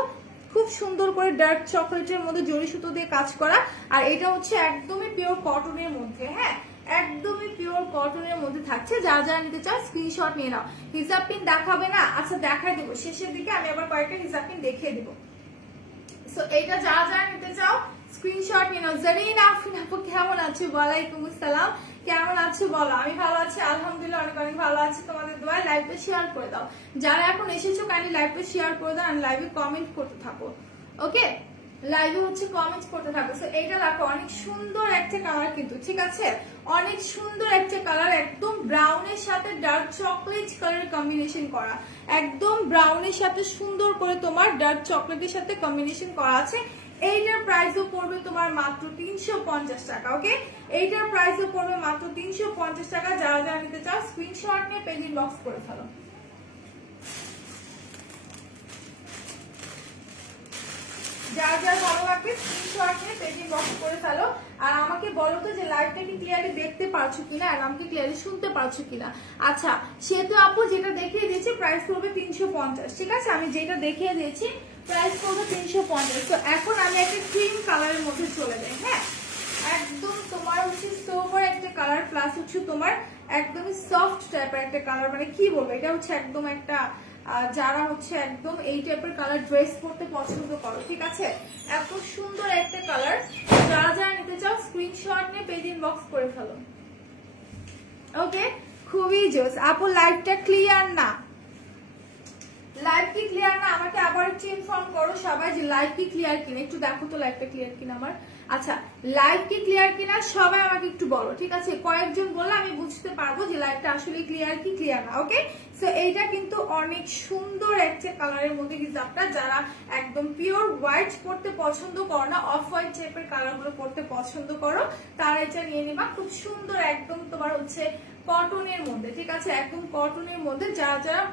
খুব সুন্দর করে ডার্ক চকলেটের মধ্যে জরি সুতো দিয়ে কাজ করা। আর এটা হচ্ছে একদমই পিওর কটনের মধ্যে। হ্যাঁ, একদমই পিওর কটনের মধ্যে থাকছে। যারা যারা নিতে চাও স্ক্রিনশট নিয়ে নাও। হিজাব পিন দেখাবে না? আচ্ছা দেখাই দেবো, শেষের দিকে আমি আবার কয়েকটা হিজাব পিন দেখিয়ে দেবো। সো এইটা যারা যারা নিতে চাও স্ক্রিনশট নিয়ে নাও। জারিনা আফরিন আপু কেমন আছো? ওয়ালাইকুম আসসালাম, কেমন আছো বলো? আমি ভালো আছি আলহামদুলিল্লাহ, অনেক অনেক ভালো আছি। তোমাদের দোয়ায় লাইভটা শেয়ার করে দাও। যারা এখন এসেছো কাইন্ডলি লাইভটা শেয়ার করে দাও, আর লাইভে কমেন্ট করতে থাকো। ওকে, লাইভে হচ্ছে কমেন্ট করতে থাকো। সো এইটা দেখো অনেক সুন্দর একটা কালার কিন্তু, ঠিক আছে? অনেক সুন্দর একটা কালার, একদম ব্রাউনের সাথে ডার্ক চকলেট কালার কম্বিনেশন করা, একদম ব্রাউনের সাথে সুন্দর করে তোমার ডার্ক চকলেটের সাথে কম্বিনেশন করা আছে। এইটার প্রাইসও পড়বে তোমার মাত্র 350 টাকা। ওকে, এইটার প্রাইসও পড়বে মাত্র 350 টাকা। যারা যারা নিতে চাও স্ক্রিনশট নিয়ে পেজ ইনবক্স করে ফেলো। যার যার ভালো লাগবে স্ক্রিনশট নিয়ে পেজ ইনবক্স করে ফেলো। আর আমাকে বলো তো যে লাইভটা কি ক্লিয়ারলি দেখতে পারছো কিনা, আর আমাকে ক্লিয়ারলি শুনতে পারছো কিনা। আচ্ছা সেহেতু আপু যেটা দেখিয়ে দিয়েছি প্রাইস পড়বে 350, ঠিক আছে? আমি যেটা দেখিয়ে দিয়েছি প্রাইস পড়বে 350। তো এখন আমি একটা ক্রিম কালারের মধ্যে চলে যাই। হ্যাঁ, একদম তোমার হচ্ছে সোভার একটা কালার, প্লাস হচ্ছে তোমার একদমই সফট টাইপের একটা কালার। মানে কি বলবো, এটা হচ্ছে একদম একটা যারা হচ্ছে একদম এই টাইপের কালার ড্রেস পরতে পছন্দ করো, ঠিক আছে? এত সুন্দর একটা কালার। যারা যারা নিতে চাও স্ক্রিনশট নিয়ে পেজ ইনবক্স করে ফেলো। ওকে, খুবই জোস। আপু লাইভটা ক্লিয়ার না? লাইভ কি ক্লিয়ার না? আমাকে আবার একটু ইনফর্ম করো সবাই যে লাইভ কি ক্লিয়ার কিনা। একটু দেখো তো লাইভটা ক্লিয়ার কিনা আমার। আচ্ছা, লাইভ কি ক্লিয়ার কিনা সবাই আমাকে একটু বলো, ঠিক আছে? কয়েকজন বললে আমি বুঝতে পারবো যে লাইভটা আসলে ক্লিয়ার কি ক্লিয়ার না। ওকে, সো এইটা কিন্তু অনেক সুন্দর একটা কালারের মধ্যে হিজাবটা। যারা একদম পিওর হোয়াইট পরতে পছন্দ করো না, অফ হোয়াইট টাইপের কালার গুলো পরতে পছন্দ করো, তারা এটা নিয়ে নিবা। খুব সুন্দর একদম তোমার হচ্ছে কটনের মধ্যে, ঠিক আছে? একদম কটনের মধ্যে। যারা যারা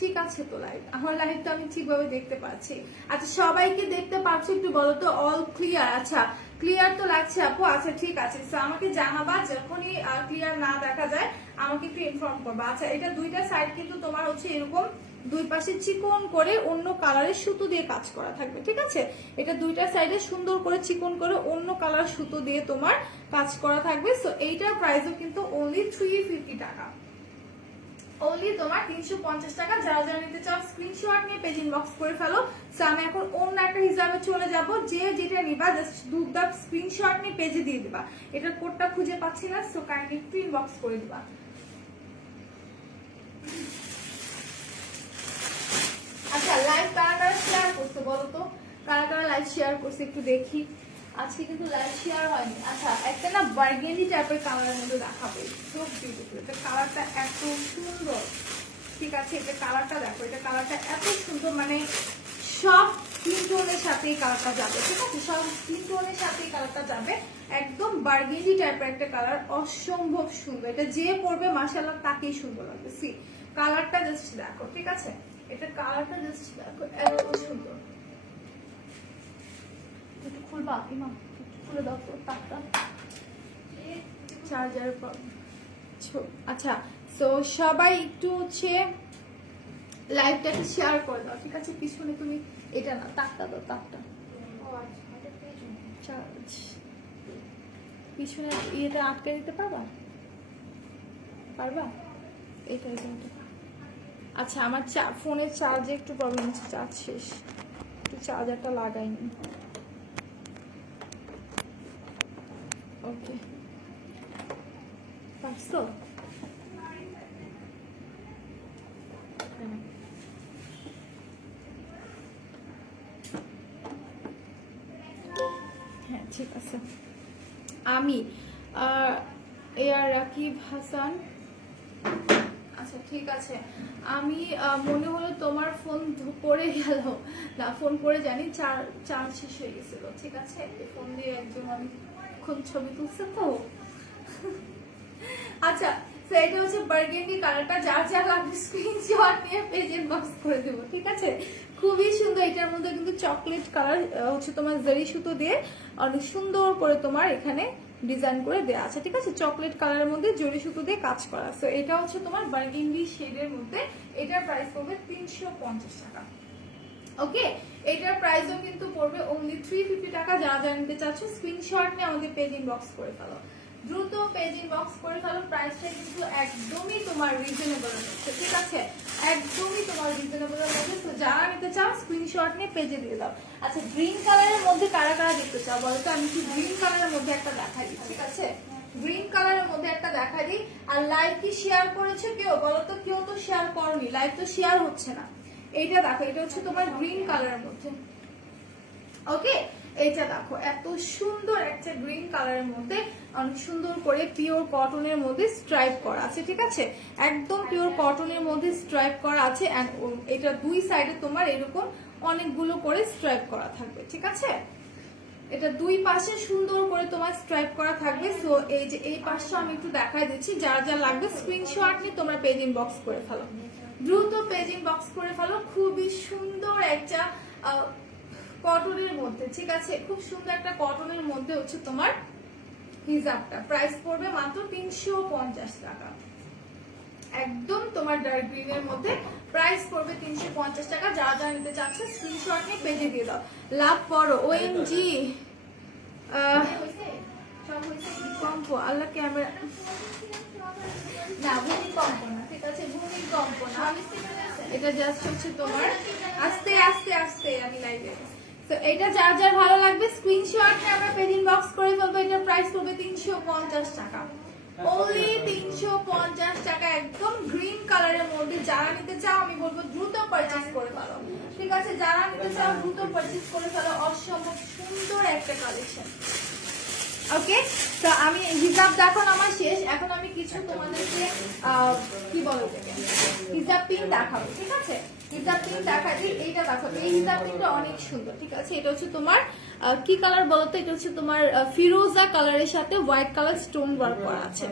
ঠিক আছে তো লাইভ, আমার লাইভটা আমি ঠিকভাবে দেখতে পাচ্ছি। আচ্ছা সবাইকে দেখতে পাচ্ছি একটু বলো তো? All clear. আচ্ছা ক্লিয়ার তো লাগছে আপু? আচ্ছা ঠিক আছে, তো আমাকে জানাবা যখনই ক্লিয়ার না দেখা যায়, আমাকে একটু ইনফর্ম করবা। আচ্ছা এটা দুইটা সাইড কিন্তু তোমার হচ্ছে এরকম দুই পাশে চিকন করে অন্য কালারের সুতো দিয়ে কাজ করা থাকবে, ঠিক আছে? এটা দুইটা সাইডে সুন্দর করে চিকন করে অন্য কালার সুতো দিয়ে তোমার কাজ করা থাকবে। সো এইটার প্রাইসও কিন্তু অনলি 350 টাকা, অনলি তোমার 350 টাকা। যারা যারা নিতে চাও স্ক্রিনশট নিয়ে পেজ ইনবক্স করে ফেলো। সো আমি এখন অন্য একটা হিসাবে চলে যাব, যে যেটা নিবা জাস্ট দুটা স্ক্রিনশট নিয়ে পেজে দিয়ে দিবা। এটার কোডটা খুঁজে পাচ্ছি না, সো কাইন্ডলি একটু ইনবক্স করে দিবা। আচ্ছা লাইভ কারা কারা শেয়ার করছে বলো তো, কারা কারা লাইভ শেয়ার করছে একটু দেখি। আজকে কিন্তু লাইভ শেয়ার হয়নি। আচ্ছা একটা না বার্গেন্ডি টাইপের কালারের মধ্যে দেখাবো, খুব বিউটিফুল। এটা কালারটা এত সুন্দর, ঠিক আছে? এটা কালারটা দেখো, এটা কালারটা এত সুন্দর, মানে সব স্কিন টোনের সাথে এই কালারটা যাবে, ঠিক আছে? সব স্কিন টোনের সাথে এই কালারটা যাবে। একদম বার্গেন্ডি টাইপের একটা কালার, অসম্ভব সুন্দর। এটা যে পরবে মাশাআল্লাহ তাকেই সুন্দর লাগবে। সি কালারটা জাস্ট দেখো, ঠিক আছে? এটা কালারটা জাস্ট দেখো, এত সুন্দর। একটু খুলবা ইমাম, খুলে দাও তো তাকটা, চার্জারের প্রবলেম। আচ্ছা সো সবাই একটু হচ্ছে লাইভটাকে শেয়ার করে দাও, ঠিক আছে? পিছনে তুমি এটা না তাকটা দাও, তাকটা চার্জ পিছনে ইয়েটা আটকে দিতে পারবা? পারবা? এটা এটা। আচ্ছা আমার ফোনের চার্জে একটু প্রবলেম হচ্ছে, চার্জ শেষ, একটু চার্জারটা লাগাইনি। ওকে পারছো? হ্যাঁ ঠিক আছে। আমি এয়ার রাকিব হাসান, আচ্ছা ঠিক আছে। আমি মনে হলো তোমার ফোন পড়ে গেল, না ফোন পড়ে জানি চার্জ শেষ হয়ে গেছিল, ঠিক আছে? ফোন দিয়ে একদম আমি খুব ছবি তুলছে তো। আচ্ছা তো এটা হচ্ছে বার্গেন্ডি কালারটা, যার যা লাগবে স্ক্রিনশট নিয়ে পেজ ইনবক্স করে দেব, ঠিক আছে? খুবই সুন্দর। এটার মধ্যে কিন্তু চকলেট কালার হচ্ছে তোমার জরি সুতো দিয়ে অনেক সুন্দর করে তোমার এখানে ডিজাইন করে দেওয়া আছে, ঠিক আছে? চকলেট কালারের মধ্যে জরি সুতো দিয়ে কাজ করা। সো এটা হচ্ছে তোমার বার্গেন্ডি শেডের মধ্যে, এটার প্রাইস পড়বে 350 টাকা। ওকে এটার প্রাইসও কিন্তু পড়বে অনলি 350 টাকা। যারা যারা নিতে চাচ্ছ স্ক্রিনশট নিয়ে আমাদের পেজ ইনবক্স করে ফেলো, দ্রুত পেজ ইনবক্স করে ফেলো। প্রাইসটা কিন্তু একদমই তোমার রিজনেবল হচ্ছে, ঠিক আছে? একদমই তোমার রিজনেবলের মধ্যে। তো যারা নিতে চাও স্ক্রিনশট নিয়ে পেজে দিয়ে দাও। আচ্ছা গ্রিন কালারের মধ্যে কারা কারা দেখতে চাও বলো তো? আমি কি গ্রিন কালারের মধ্যে একটা দেখাই দিই, ঠিক আছে? গ্রিন কালারের মধ্যে একটা দেখা দিই। আর লাইভ কি শেয়ার করেছে কেউ বলো তো? কেউ তো শেয়ার করনি, লাইভ তো শেয়ার হচ্ছে না। এইটা দেখো, এটা হচ্ছে তোমার গ্রিন কালারের মধ্যে। ওকে এইটা দেখো, এত সুন্দর একটা গ্রিন কালারের মধ্যে অনেক সুন্দর করে পিওর কটনের মধ্যে স্ট্রাইপ করা আছে, ঠিক আছে? একদম পিওর কটনের মধ্যে স্ট্রাইপ করা আছে। এন্ড এটা দুই সাইডে তোমার এরকম অনেকগুলো করে স্ট্রাইপ করা থাকবে, ঠিক আছে? এটা দুই পাশে সুন্দর করে তোমার স্ট্রাইপ করা থাকবে। সো এই যে এই পাশটা আমি একটু দেখাই দিচ্ছি। যার যা লাগবে স্ক্রিনশট নিয়ে তোমরা পেজ ইনবক্স করে ফেলো, দ্রুত পেজ ইনবক্স করে ফেলো। খুবই সুন্দর একটা কটনের মধ্যে, ঠিক আছে? খুব সুন্দর একটা কটনের মধ্যে হচ্ছে তোমার হিজাবটা। প্রাইস পড়বে মাত্র 350 টাকা। একদম তোমার ডার্ক গ্রিনের মধ্যে প্রাইস পড়বে 350 টাকা। যারা যারা নিতে চাচ্ছে স্ক্রিনশট নিয়ে পেজে দিয়ে দাও। লাভ করো ওএমজি। ভূমিকম্প, আল্লাহ ক্যামেরা না, ভূমিকম্প না, ঠিক আছে? ভূমিকম্প না, এটা জাস্ট হচ্ছে তোমার আস্তে আস্তে আস্তে আমি লাইভে। তো এটা যার যার ভালো লাগবে স্ক্রিনশট নিয়ে আমরা পেজ ইনবক্স করে ফেলবো। এটার প্রাইস পড়বে 350 টাকা, only 350 টাকা। একদম গ্রিন কালারের মধ্যে যারা নিতে চাও আমি বলবো দ্রুত পারচেজ করে ফেলো, ঠিক আছে? যারা নিতে চাও দ্রুত পারচেজ করে ফেলো। অসম্ভব সুন্দর একটা কালেকশন। ওকে তো আমি হিজাব দেখানো আমার শেষ। এখন আমি কিছু তোমাদেরকে কি বলো এটাকে, হিজাব পিন দেখাবো, ঠিক আছে? হিজাব পিন দেখাচ্ছি, এইটা দেখো, এই হিজাব পিনটা অনেক সুন্দর, ঠিক আছে? এটা হচ্ছে তোমার কি কালার বলো তো? এটা হচ্ছে তোমার ফিরোজা কালারের সাথে হোয়াইট কালার স্টোন ওয়ার্ক করা আছে,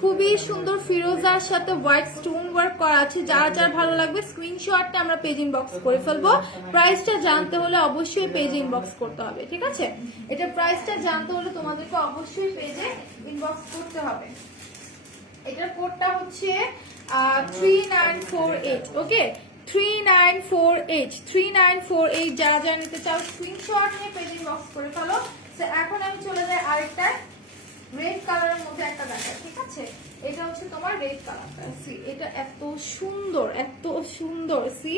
খুবই সুন্দর। ফিরোজার সাথে হোয়াইট স্টোন ওয়ার্ক করা আছে। যার যার ভালো লাগবে স্ক্রিনশটটা আমরা পেজ ইনবক্স করে ফেলবো। প্রাইসটা জানতে হলে অবশ্যই পেজ ইনবক্স করতে হবে, ঠিক আছে? এটা প্রাইসটা জানতে হলে তোমাদেরকে অবশ্যই পেজে ইনবক্স করতে হবে। এটার কোডটা হচ্ছে 3948, ওকে? 3948 যারা যারা নিতে চাও স্ক্রিনশট নিয়ে পেজ ইনবক্স করে ফেলো। এখন আমি চলে যাই আরেকটা রেড কালারের মধ্যে একটা দেখাই, ঠিক আছে? এটা হচ্ছে তোমার রেড কালারটা, সি এটা এত সুন্দর, এত সুন্দর। সি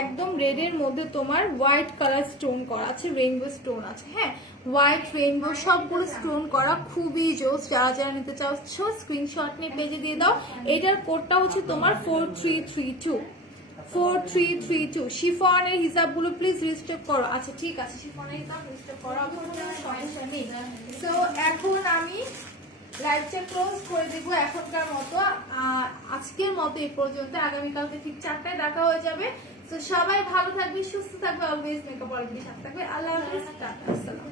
একদম রেড এর মধ্যে তোমার হোয়াইট কালার স্টোন করা আছে, রেইনবো স্টোন আছে, হ্যাঁ, হোয়াইট রেইনবো সবগুলো স্টোন করা, খুবই জোস। যারা যারা নিতে চাচ্ছ স্ক্রিনশট নিয়ে পেজে দিয়ে দাও। এটার কোডটা হচ্ছে তোমার 4332 শিফনের হিসাবগুলো প্লিজ রিস্টক করো। আচ্ছা ঠিক আছে, শিফনের হিসাব রিস্টক করো, সমস্যা নেই। তো এখন আমি লাইভটা ক্লোজ করে দেবো এখনকার মতো। আজকের মতো এই পর্যন্ত, আগামীকালকে ঠিক 4টায় দেখা হয়ে যাবে। তো সবাই ভালো থাকবে, সুস্থ থাকবে, অলওয়েজ মেকআপ অলরেডি সাথে থাকবে। আল্লাহ হাফেজ, টাটা, আসসালাম।